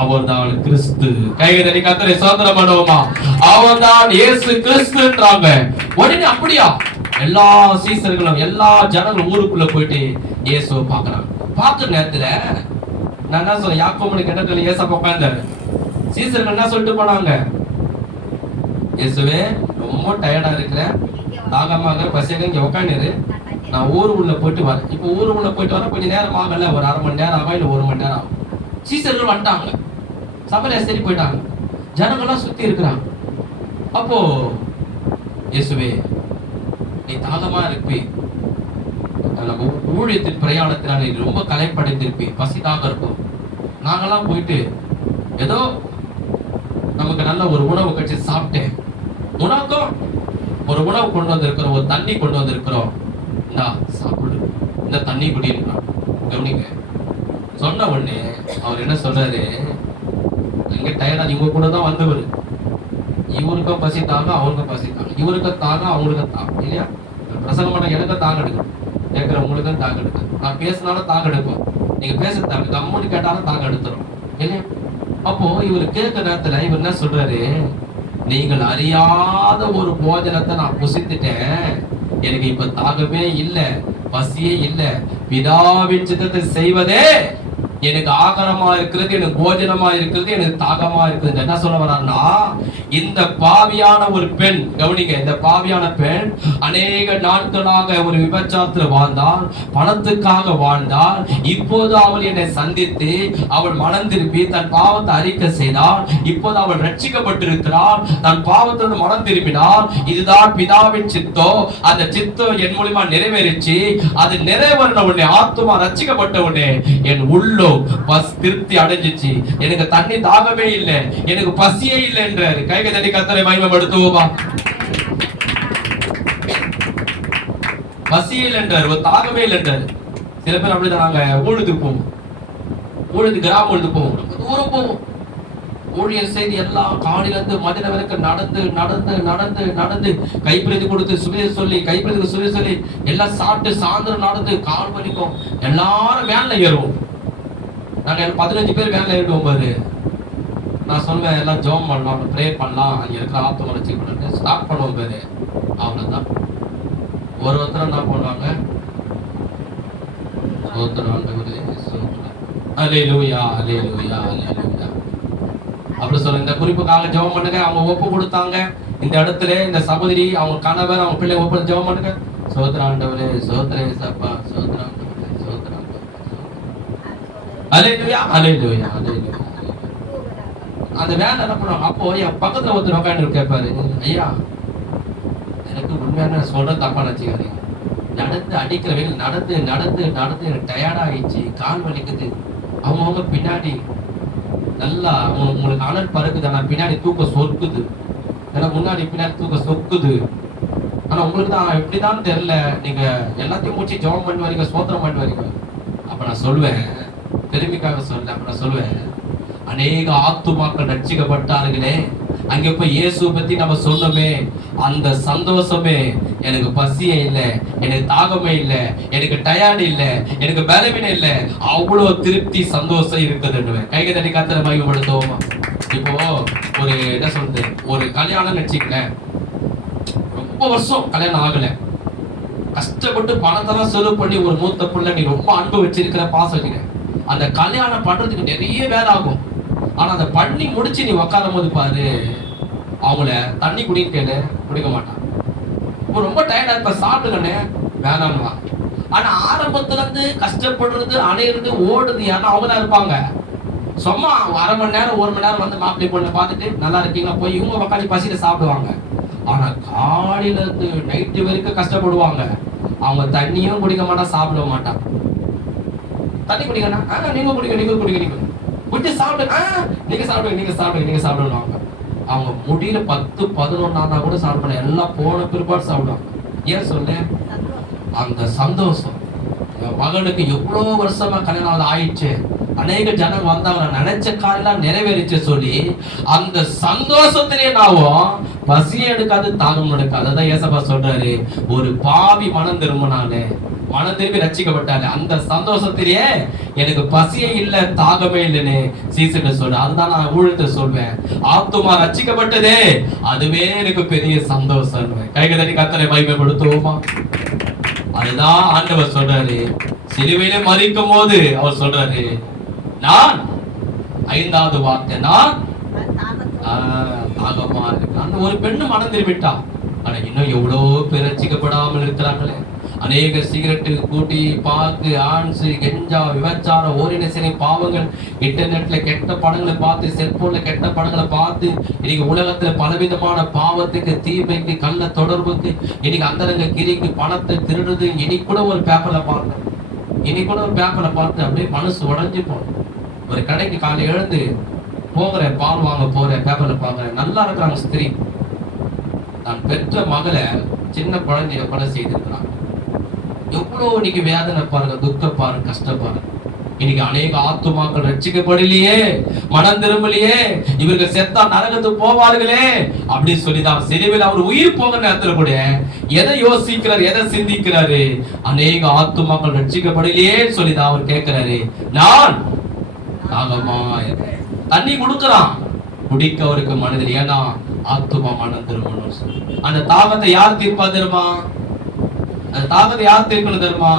அவர்தான் கிறிஸ்து. கைகளை கர்த்தரை ஸ்தோத்திரம் பண்ணுவோமா? அவர்தான் இயேசு கிறிஸ்துன்றாங்க. உடனே அப்படியா? எல்லா சீசர்களும் எல்லா ஜனங்களும் ஊருக்குள்ள போயிட்டு இயேசுவை பார்க்கறாங்க. பார்த்த நேரத்துல நான் என்ன சொல்ல, யாக்கோபு கிணத்துல இயேசு உட்கார்ந்தாரு. சீசர்கள் என்ன சொல்லிட்டு போனாங்க? இயேசுவே, ரொம்ப டயர்டா இருக்கிறேன், தாகமாக பசியாக இங்க உட்காந்துரு, நான் ஊரு உள்ள போயிட்டு வரேன். இப்போ ஊரு உள்ள போயிட்டு வர கொஞ்சம் நேரம் ஆகல, ஒரு அரை மணி நேரம் ஆகும், இல்ல 1 மணி நேரம் ஆகும். சீசர்கள் வந்துட்டாங்க, சபையில சரி போயிட்டாங்க, ஜனங்கள்லாம் சுத்தி இருக்கிறாங்க. அப்போ இயேசுவே, நீ தாகமா இருப்பி, நம்ம ஊழியத்தின் பிரயாணத்தினால நீ ரொம்ப கலைப்படைந்திருப்பி, பசி தாகம் இருக்கும். நாங்கெல்லாம் போயிட்டு ஏதோ நமக்கு நல்ல ஒரு உணவு கட்சி சாப்பிட்டேன், உனக்கும் ஒரு உணவு கொண்டு வந்திருக்கிறோம், ஒரு தண்ணி கொண்டு வந்திருக்கிறோம், இந்தா சாப்பிடு, இந்த தண்ணி குடியிருக்கான். கவனிங்க. சொன்ன உடனே அவர் என்ன சொல்றாரு, இங்க டயர்டா இவங்க கூட தான் வந்தவர், இவருக்கும் பசி தாங்க அவருக்கும் பசி தாங்க, இவருக்கு தாங்க அவங்களுக்கு தாங்க, இல்லையா? பிரசங்கம் பண்ண எனக்கு தாங்க எடுக்கும், கேட்கிற உங்களுக்கும் தாங்க எடுக்கும், நான் பேசினாலும் தாங்க எடுக்கும், நீங்க பேச தாங்க கம்முன்னு கேட்டாலும் தாங்க எடுத்துரும், இல்லையா? அப்போ இவர் கேட்கிற நேரத்துல இவர் என்ன சொல்றாரு, நீங்கள் அறியாத ஒரு போஜனத்தை நான் புசித்துட்டேன், எனக்கு இப்ப தாகமே இல்ல, பசியே இல்ல, பிதாவின் சித்தத்தை செய்வதே எனக்கு ஆகாரமா இருக்கிறது, எனக்கு போஜனமா இருக்கிறது, எனக்கு தாகமா இருக்குது. என்ன சொல்ல வர்றாருன்னா, இந்த பாவியான ஒரு பெண், கவனிங்க, இந்த பாவியான பெண் அநேக நாட்களாக ஒரு விபச்சாரத்தில் வாழ்ந்தாள், பணத்துக்காக வாழ்ந்தாள். இப்போது அவள் என்னை சந்தித்து அவள் மனம் திருப்பி தன் பாவத்தை அறிக்கை செய்தாள். இப்போது அவள் ரட்சிக்கப்பட்டிருக்கிறாள், தன் பாவத்திலிருந்து மனம் திரும்பினாள். இதுதான் பிதாவின் சித்தம். அந்த சித்தம் என் மூலமா நிறைவேறிச்சு. அது நிறைவேறின உடனே, ஆத்துமா ரட்சிக்கப்பட்ட உடனே என் உள்ளோ திருப்தி அடைஞ்சிச்சு. எனக்கு தண்ணி தாகமே இல்லை, எனக்கு பசியே இல்லை என்றாரு. கைக தண்ணி கர்த்தரை மகிமைப்படுத்துவோமா? பசியே இல்லை என்றார், ஒரு தாகமே இல்லை என்றார். சில பேர் அப்படிதான், நாங்க ஊழுதுக்கு போவோம், ஊழுது கிராமம் ஊழுது போவோம், தூரம் போவோம், ஊழியர் செய்தி எல்லாம் காலையில இருந்து மதியம் வரைக்கும் நடந்து நடந்து நடந்து நடந்து கைப்பிரதி கொடுத்து சுவிசேஷ சொல்லி, கைப்பிரதி சுவிசேஷ சொல்லி எல்லாம் சாப்பிட்டு சாயந்தரம் நடந்து கால் வலிக்கும். எல்லாரும் வேன்ல ஏறுவோம். நாங்க 15 பேர் வேன்ல ஏறிடுவோம் பாரு. நான் சொல்வேன், எல்லாம் ஜெபம் பண்ணலாம், ப்ரே பண்ணலாம், அங்க இருக்கிற ஆத்துமா ரட்சிக்கப்பட்டு ஸ்டார்ட் பண்ணுவோம் பாரு. அவ்வளவுதான். ஒருத்தர் என்ன பண்ணுவாங்க, அல்லேலூயா அல்லேலூயா அல்லேலூயா அப்படி சொல்ல, இந்த குறிப்புக்காக ஜெபம் பண்ணுங்க. அவங்க ஒப்பு கொடுத்தாங்க. இந்த இடத்துல இந்த சகோதரி அவங்க கணவர் அவங்க பிள்ளை ஒப்பு ஜெபம் பண்ணுங்க. சோதரா ஆண்டவரே, சோதரே சப்பா, சோதரா ஆண்டவரே, சோதரா அல்லேலூயா அல்லேலூயா அல்லேலூயா. அந்த வேலை என்ன பண்ணுவாங்க, அப்போ என் பக்கத்துல ஒருத்தர் உட்காந்து கேட்பாரு, ஐயா எனக்கு உண்மையான சொல்றது தப்பா நினைச்சுக்காதீங்க, நடந்து அடிக்கிற வேலை நடந்து நடந்து நடந்து எனக்கு டயர்ட் ஆயிடுச்சு, கால் வலிக்குது. அவங்க பின்னாடி நல்லா உங்களுக்கு அனல் பறக்குது, ஆனா பின்னாடி தூக்க சொற்குது, ஏன்னா முன்னாடி பின்னாடி தூக்க சொக்குது. ஆனா உங்களுக்கு தான் எப்படிதான் தெரியல, நீங்க எல்லாத்தையும் முடிச்சு ஜெபம் பண்ணி வரீங்க, சோத்திரம் பண்ணி வரீங்க. அப்ப நான் சொல்வேன், பெருமைக்காக சொல்ல, அப்ப நான் சொல்வேன், அநேக ஆத்துமாக்கள் ரட்சிக்கப்பட்டார்களே, அங்க போய் இயேசு பத்தி நம்ம சொன்னோமே, அந்த சந்தோஷமே எனக்கு பசியே இல்லை, எனக்கு தாகமே இல்லை, எனக்கு டயர்டு இல்லை, எனக்கு பலவீனம் இல்லை, அவ்வளவு திருப்தி சந்தோஷம் இருக்குது. கைக தட்டி கர்த்தரை மகிமைப்படுத்துவோமா? இப்போ ஒரு என்ன சொல்றது, ஒரு கல்யாணம் நினைச்சுக்கல, ரொம்ப வருஷம் கல்யாணம் ஆகல, கஷ்டப்பட்டு பணத்தெல்லாம் செலவு பண்ணி ஒரு மூத்த பிள்ளை நீ ரொம்ப அன்பு வச்சிருக்கிற, பாசம் வைக்கிற, அந்த கல்யாணம் பண்றதுக்கு நிறைய வேலை ஆகும். ஆனா அந்த பண்ணி முடிச்சு நீ உட்காரும் போது பாரு, அவங்கள தண்ணி குடிக்க கேளு, குடிக்க மாட்டான். ரொம்ப டயர்டா இருப்ப, சாப்பிடுங்கண்ணே வேணாம்வா. ஆனா ஆரம்பத்துல இருந்து கஷ்டப்படுறது, அலையிறது, ஓடுது யாரும் அவங்கதான் இருப்பாங்க. சும்மா அரை மணி நேரம் 1 மணி நேரம் வந்து மாப்பிள்ளை பொண்ணை பார்த்துட்டு நல்லா இருக்கீங்களா போய் இவங்க உட்காந்து பசியில சாப்பிடுவாங்க. ஆனா காலையில இருந்து நைட்டு வரைக்கும் கஷ்டப்படுவாங்க. அவங்க தண்ணியும் குடிக்க மாட்டான், சாப்பிட மாட்டான். தண்ணி குடிக்கணும், நீங்க குடிக்க, நீங்க குடிக்க, நீங்க குடிச்சு சாப்பிடுங்க, நீங்க சாப்பிடுங்க, நீங்க சாப்பிடுங்க, நீங்க சாப்பிடுவாங்க. அவங்க முடியல 10, 11 கூட சாப்பிடல, எல்லாம் போன பிற்பாடு சாப்பிடுவாங்க. ஏன் சொல்ல? அந்த சந்தோஷம். மகனுக்கு எவ்வளவு வருஷமா கல்யாணம் ஆயிடுச்சு, அநேக ஜனம் வந்தாங்க, நினைச்ச காலம் நிறைவேறிச்சு சொல்லி அந்த சந்தோஷத்திலே நாவும் பசியை எடுக்காது, தாகம் எடுக்காது. அதான் ஏசப்பா சொல்றாரு, ஒரு பாவி மனம் திரும்பினாலே, மனம் திரும்பி ரட்சிக்கப்பட்டாலே அந்த சந்தோஷத்திலேயே எனக்கு பசியே இல்லை, தாகமே இல்லைன்னு சீசனை சொல்ற. அதுதான் நான் ஊழியத்தை சொல்வேன், ஆத்துமா ரட்சிக்கப்பட்டதே அதுவே எனக்கு பெரிய சந்தோஷம். கைக தட்டி கர்த்தரை மகிமைப்படுத்துவோமா? அதுதான் ஆண்டவர் சொல்றாரு. சிலுவையிலே மரிக்கும் போது அவர் சொல்றாரு, நான் 5வது வார்த்தை, நான் தாகமா இருக்கு. அந்த ஒரு பெண்ணு மனம் திரும்பிட்டா. ஆனா இன்னும் எவ்வளவு பேர் ரட்சிக்கப்படாமல் இருக்கிறாங்களே. அநேக சிகரெட்டு, கூட்டி, பாக்கு, ஆன்சு, கெஞ்சா, விபச்சாரம், ஓரின சிறை பாவங்கள், இன்டர்நெட்ல கெட்ட படங்களை பார்த்து, செல்போன்ல கெட்ட படங்களை பார்த்து, இன்னைக்கு உலகத்துல பலவிதமான பாவத்துக்கு, தீமைக்கு, கள்ள தொடர்புக்கு, இன்னைக்கு அந்தரங்க கிரிக்கு, பணத்தை திருடுது. இன்னைக்கு கூட ஒரு பேப்பர்ல பார்த்து அப்படியே மனசு உடஞ்சி போனோம். ஒரு கடைக்கு காலையில் எழுந்து போகிறேன், பால் வாங்க போறேன், பேப்பர்ல பாக்குறேன், நல்லா இருக்கிறாங்க ஸ்திரீ, நான் பெற்ற மகளை சின்ன குழந்தைய கொலை செய்திருக்கிறாங்க. எவ்வளவு இன்னைக்கு வேதனை பாருங்க, துக்கம் பாருங்க, கஷ்டம் பாருங்க. இன்னைக்கு அநேக ஆத்துமாக்கள் ரட்சிக்கப்படலையே, மனம் திரும்பலையே, இவர்கள் செத்தா நரகத்துக்கு போவார்களே அப்படின்னு சொல்லிதான் சிலுவையில் அவர் உயிர் போகிற நேரத்துல கூட எதை யோசிக்கிறார், எதை சிந்திக்கிறாரு? அநேக ஆத்துமாக்கள் ரட்சிக்கப்படலையே சொல்லிதான் அவர் கேட்கிறாரு. நான் தாகமா தண்ணி கொடுக்கிறான், குடிக்க அவருக்கு மனதில், ஏன்னா ஆத்துமா மனம் திரும்பணும். அந்த தாகத்தை யார் தீர்ப்பா தெரியுமா? அந்த தாகத்தை யார் தீர்க்கணும் தெரியுமா?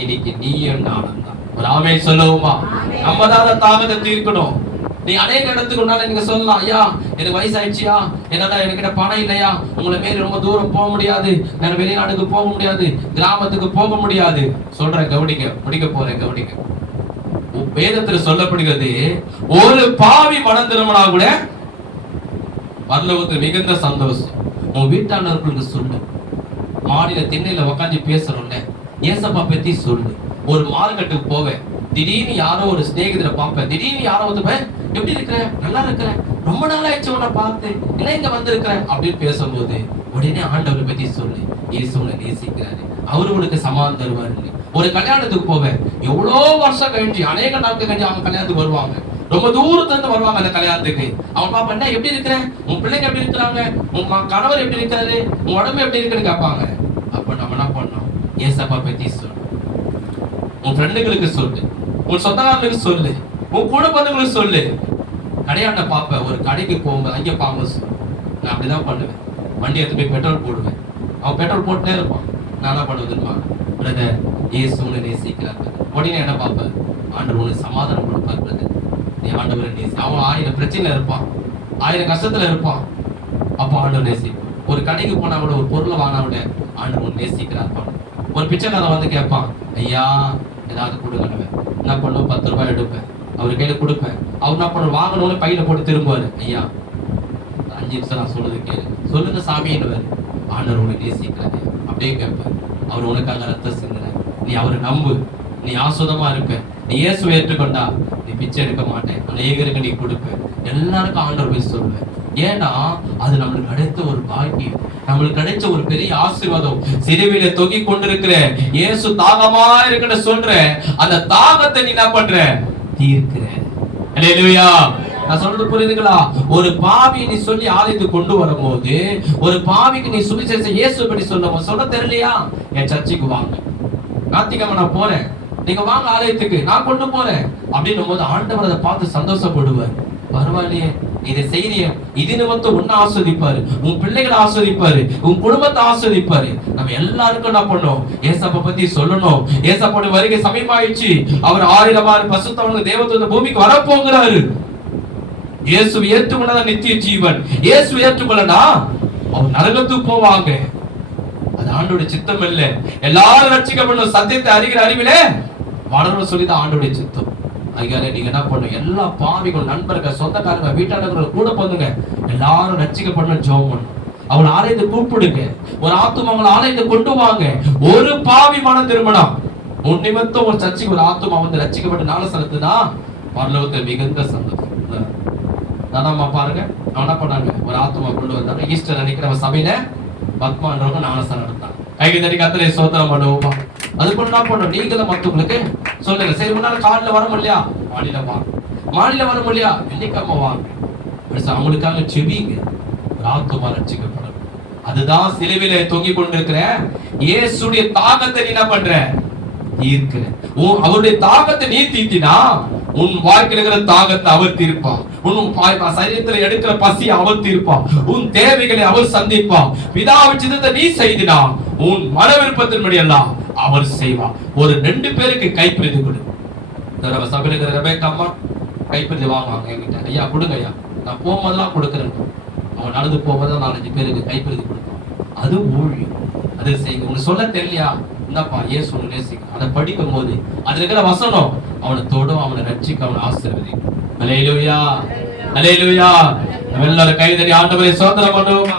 இன்னைக்கு நீயும் நானும் தான். ஒரு ஆமென் சொல்லுவோமா? நம்ம தான் தாகத்தை தீர்க்கணும். நீ அநேக இடத்துக்கு உன்னால நீங்க சொல்லலாம், ஐயா எனக்கு வயசாயிடுச்சியா, என்னடா என்கிட்ட பணம் இல்லையா, உங்களை மாரி ரொம்ப தூரம் போக முடியாது, நான் வெளிநாட்டுக்கு போக முடியாது, கிராமத்துக்கு போக முடியாது. சொல்றேன், கவனிக்க, முடிக்க போறேன், கவனிக்க. வேதத்துல சொல்லப்படுகிறது, ஒரு பாவி மனம் திரும்பினா கூட பரலோகத்தில் மிகுந்த சந்தோஷம். உன் வீட்டாளர்களுக்கு சொல்லு, மாடியில திண்ணையில உக்காந்து பேசணும்ல, ஏசப்பா பத்தி சொல்லு. ஒரு மார்க்கெட்டுக்கு போவேன், திடீர்னு யாரோ ஒரு ஸ்நேகிதரை பார்ப்பேன், திடீர்னு யாரோ ஒருத்தன், எப்படி இருக்கிற, நல்லா இருக்கிறேன், ரொம்ப நாள் ஆயிடுச்சு உன்னை பார்த்து, என்ன இங்க வந்திருக்கிறேன் அப்படின்னு பேசும்போது உடனே ஆண்டவரை பத்தி சொல்லு. இயேசு உன்னை நேசிக்கிறாரு, அவரு உனக்கு சமாதானம் தருவாரு. ஒரு கல்யாணத்துக்கு போவேன், எவ்வளோ வருஷம் கழிஞ்சு, அநேக நாட்கள் கழிஞ்சு அவங்க கல்யாணத்துக்கு வருவாங்க, ரொம்ப தூரத்துல இருந்து வருவாங்க அந்த கல்யாணத்துக்கு. அவன் பாப்பா, என்ன எப்படி இருக்கிறேன், உன் பிள்ளைங்க எப்படி இருக்கிறாங்க, உன் கணவர் எப்படி இருக்காரு, உன் உடம்பு எப்படி இருக்குன்னு கேட்பாங்க. அப்ப நம்ம என்ன பண்ணோம்? ஏசப்பா பத்தி சொல்லு, உன் ஃப்ரெண்டுகளுக்கு சொல்லு, உன் சொந்தக்காரர்களுக்கு சொல்லு, உன் கூட பந்தங்களுக்கு சொல்லு. கடையாண்ட பாப்ப, ஒரு கடைக்கு போகும்போது அங்கே பாம்பு, நான் அப்படிதான் பண்ணுவேன். வண்டி எடுத்து போய் பெட்ரோல் போடுவேன், அவன் பெட்ரோல் போட்டுனே இருப்பான். நான் என்ன பண்ணுவதுமா, பிரதர் இயேசு உன்னை நேசிக்கிறாங்க. உடனே என்ன பார்ப்பேன், ஆண்டவர் உனக்கு சமாதானம் கொடுப்பார் பிரதர், நீ ஆண்டவரை நேசி. அவன் 1000 பிரச்சனையில இருப்பான், 1000 கஷ்டத்துல இருப்பான், அப்போ ஆண்டவர் நேசி. ஒரு கடைக்கு போனா கூட, ஒரு பொருளை வாங்கினா கூட ஆண்டவர் நேசிக்கிறார். ஒரு பிச்சைக்காரன் வந்து கேட்பான், ஐயா ஏதாவது கொடுங்க, என்ன பண்ணுவோம், 10 ரூபாய் எடுப்பேன், அவரு கையில கொடுப்பேன். அவர் என்ன பண்ண, வாங்கணும்னு பையில போட்டு திரும்புவாரு. ஐயா 5 நிமிஷம் நான் சொல்லுது கேளு, சொல்லுங்க சாமின்னு. ஆண்டவர் உனக்கு நேசிக்கிறாரு அப்படியே கேட்பேன். அவர் உனக்காக ரத்தம் சிந்துற, நீ அவரை நம்பு, நீ ஆசுதமா இருப்ப, நீ இயேசுவை ஏற்றுக்கொண்டா நீ பிச்சை எடுக்க மாட்டேன், அநேகருக்கு நீ கொடுப்ப, எல்லாருக்கும் ஆண்டவர் போய் சொல்லுவேன். ஏன்னா அது நம்மளுக்கு கிடைத்த ஒரு பாக்கியம், நம்மளுக்கு கிடைச்ச ஒரு பெரிய ஆசீர்வாதம். சிலுவையில தொங்கி கொண்டிருக்கிற இயேசு தாகமா இருக்குன்னு சொல்ற, அந்த தாகத்தை நீ என்ன பண்ற, தீர்க்கிற. அல்லேலூயா. நான் சொல்றது புரியுதுங்களா? ஒரு பாவி நீ சொல்லி ஆலயத்துக்கு கொண்டு வரும்போது, ஒரு பாவிக்கு நீ சுவிசேஷம் இயேசு பற்றி சொல்ல தெரியலையா, என் சர்ச்சுக்கு வாங்க, ஞாயிற்றுக்கிழமை நான் போறேன், நீங்க வாங்க ஆலயத்துக்கு, நான் கொண்டு போறேன் அப்படின்னும் போது ஆண்டவர் அதை பார்த்து சந்தோஷப்படுவார். பரவாயில்லையே இதை செய்ய, இது நிமித்தம் உன்னை ஆஸ்வதிப்பாரு, உன் பிள்ளைகளை ஆஸ்வதிப்பாரு, உன் குடும்பத்தை ஆஸ்வதிப்பாரு. நம்ம எல்லாருக்கும் என்ன பண்ணோம், ஏசப்பா பத்தி சொல்லணும். ஏசப்பா வருகை சமீபமாயிடுச்சு, அவர் 1000 பசுத்தவனுக்கு தேவதூத பூமிக்கு வரப்போகிறாரு. இயேசு ஏற்றுக்கொண்டா நித்திய ஜீவன், இயேசு ஏற்றுக்கொள்ளனா அவர் நரகத்துக்கு போவாங்க. அது ஆண்டோட சித்தம் இல்ல. எல்லாரும் ரட்சிக்கப்படணும், சத்தியத்தை அறிகிற அறிவிலே வளரணும் சொல்லிதான் ஆண்டோட சித்தம். ஐயாலே நீங்க என்ன பண்ணுங்க, எல்லா பாவிகள், நண்பர்கள், சொந்தக்காரங்க, வீட்டாளர்கள் கூட பண்ணுங்க, எல்லாரும் ரட்சிக்கப்படணும், ஜெபம் பண்ணணும். அவங்களை ஆலயத்தை கூப்பிடுங்க, ஒரு ஆத்துமாவங்களை ஆலயத்தை கொண்டு வாங்க. ஒரு பாவி மனம் திருமணம் உன் நிமித்தம் ஒரு சர்ச்சைக்கு ஒரு ஆத்துமா வந்து ரட்சிக்கப்பட்ட நாள செலுத்துனா பரலோகத்தில் மிகுந்த சந்தோஷம். தாதாமா பாருங்க, என்ன பண்ணாங்க, ஒரு ஆத்துமா கொண்டு வந்தாங்க. ஈஸ்டர் அன்னைக்கு நம்ம சபையில பத்மான்றவங்க ஞானஸ்தானம் எடுத்தாங்க. கைக்கு தட்டி கர்த்தரை ஸ்தோத்திரம் பண்ணுவோமா. அது போல என்ன பண்ணணும், நீங்களும் மத்தவங்களுக்கு சொல்லுங்க. சரி, முன்னால காலையில வர முடியா, மாடியில வாங்க. மாடியில வர முடியா, வெள்ளிக்கிழமை வாங்க. அவங்களுக்காக செவிங்க, ஒரு ஆத்துமா ரட்சிக்கப்படும். அதுதான் சிலுவையிலே தொங்கிக் கொண்டிருக்கிற இயேசுடைய தாகத்தை நீ என்ன பண்ற, தீர்க்கிற. அவருடைய தாகத்தை நீ தீர்த்தினா உன் வாழ்க்கையில் இருக்கிற தாகத்தை அவர் தீர்ப்பான். உன் சரீரத்தில் எடுக்கிற பசி அவர் தீர்ப்பான். உன் தேவைகளை அவர் சந்திப்பான். பிதாவின் சித்தத்தை நீ செய்தினா உன் மன விருப்பத்தின்படி எல்லாம் அவர் செய்வார். ஒரு 2 பேருக்கு கைப்பிரதி கொடு. நம்ம சபையில இருக்கிற ரெபேக்கா அம்மா கைப்பிரதி வாங்குவாங்க என்கிட்ட. ஐயா கொடுங்க ஐயா, நான் போகும்போதெல்லாம் கொடுக்குறேன். அவன் நடந்து போகும்போது 4-5 பேருக்கு கைப்பிரதி கொடுப்பான். அது ஊழியம். அது செய்யுங்க. உனக்கு சொல்ல தெரியலையா, என்னப்பா இயேசு உன்னை நேசிக்கிறார். அதை படிக்கும் போது அதுல இருக்கிற வசனம் அவனை தொடும், அவனை ரட்சிக்க, அவனை ஆசீர்வதிக்கும். அல்லேலூயா, அல்லேலூயா. நம்ம எல்லாரும் கைதறி ஆண்டவரை ஸ்தோத்திரம் பண்ணுவோமா.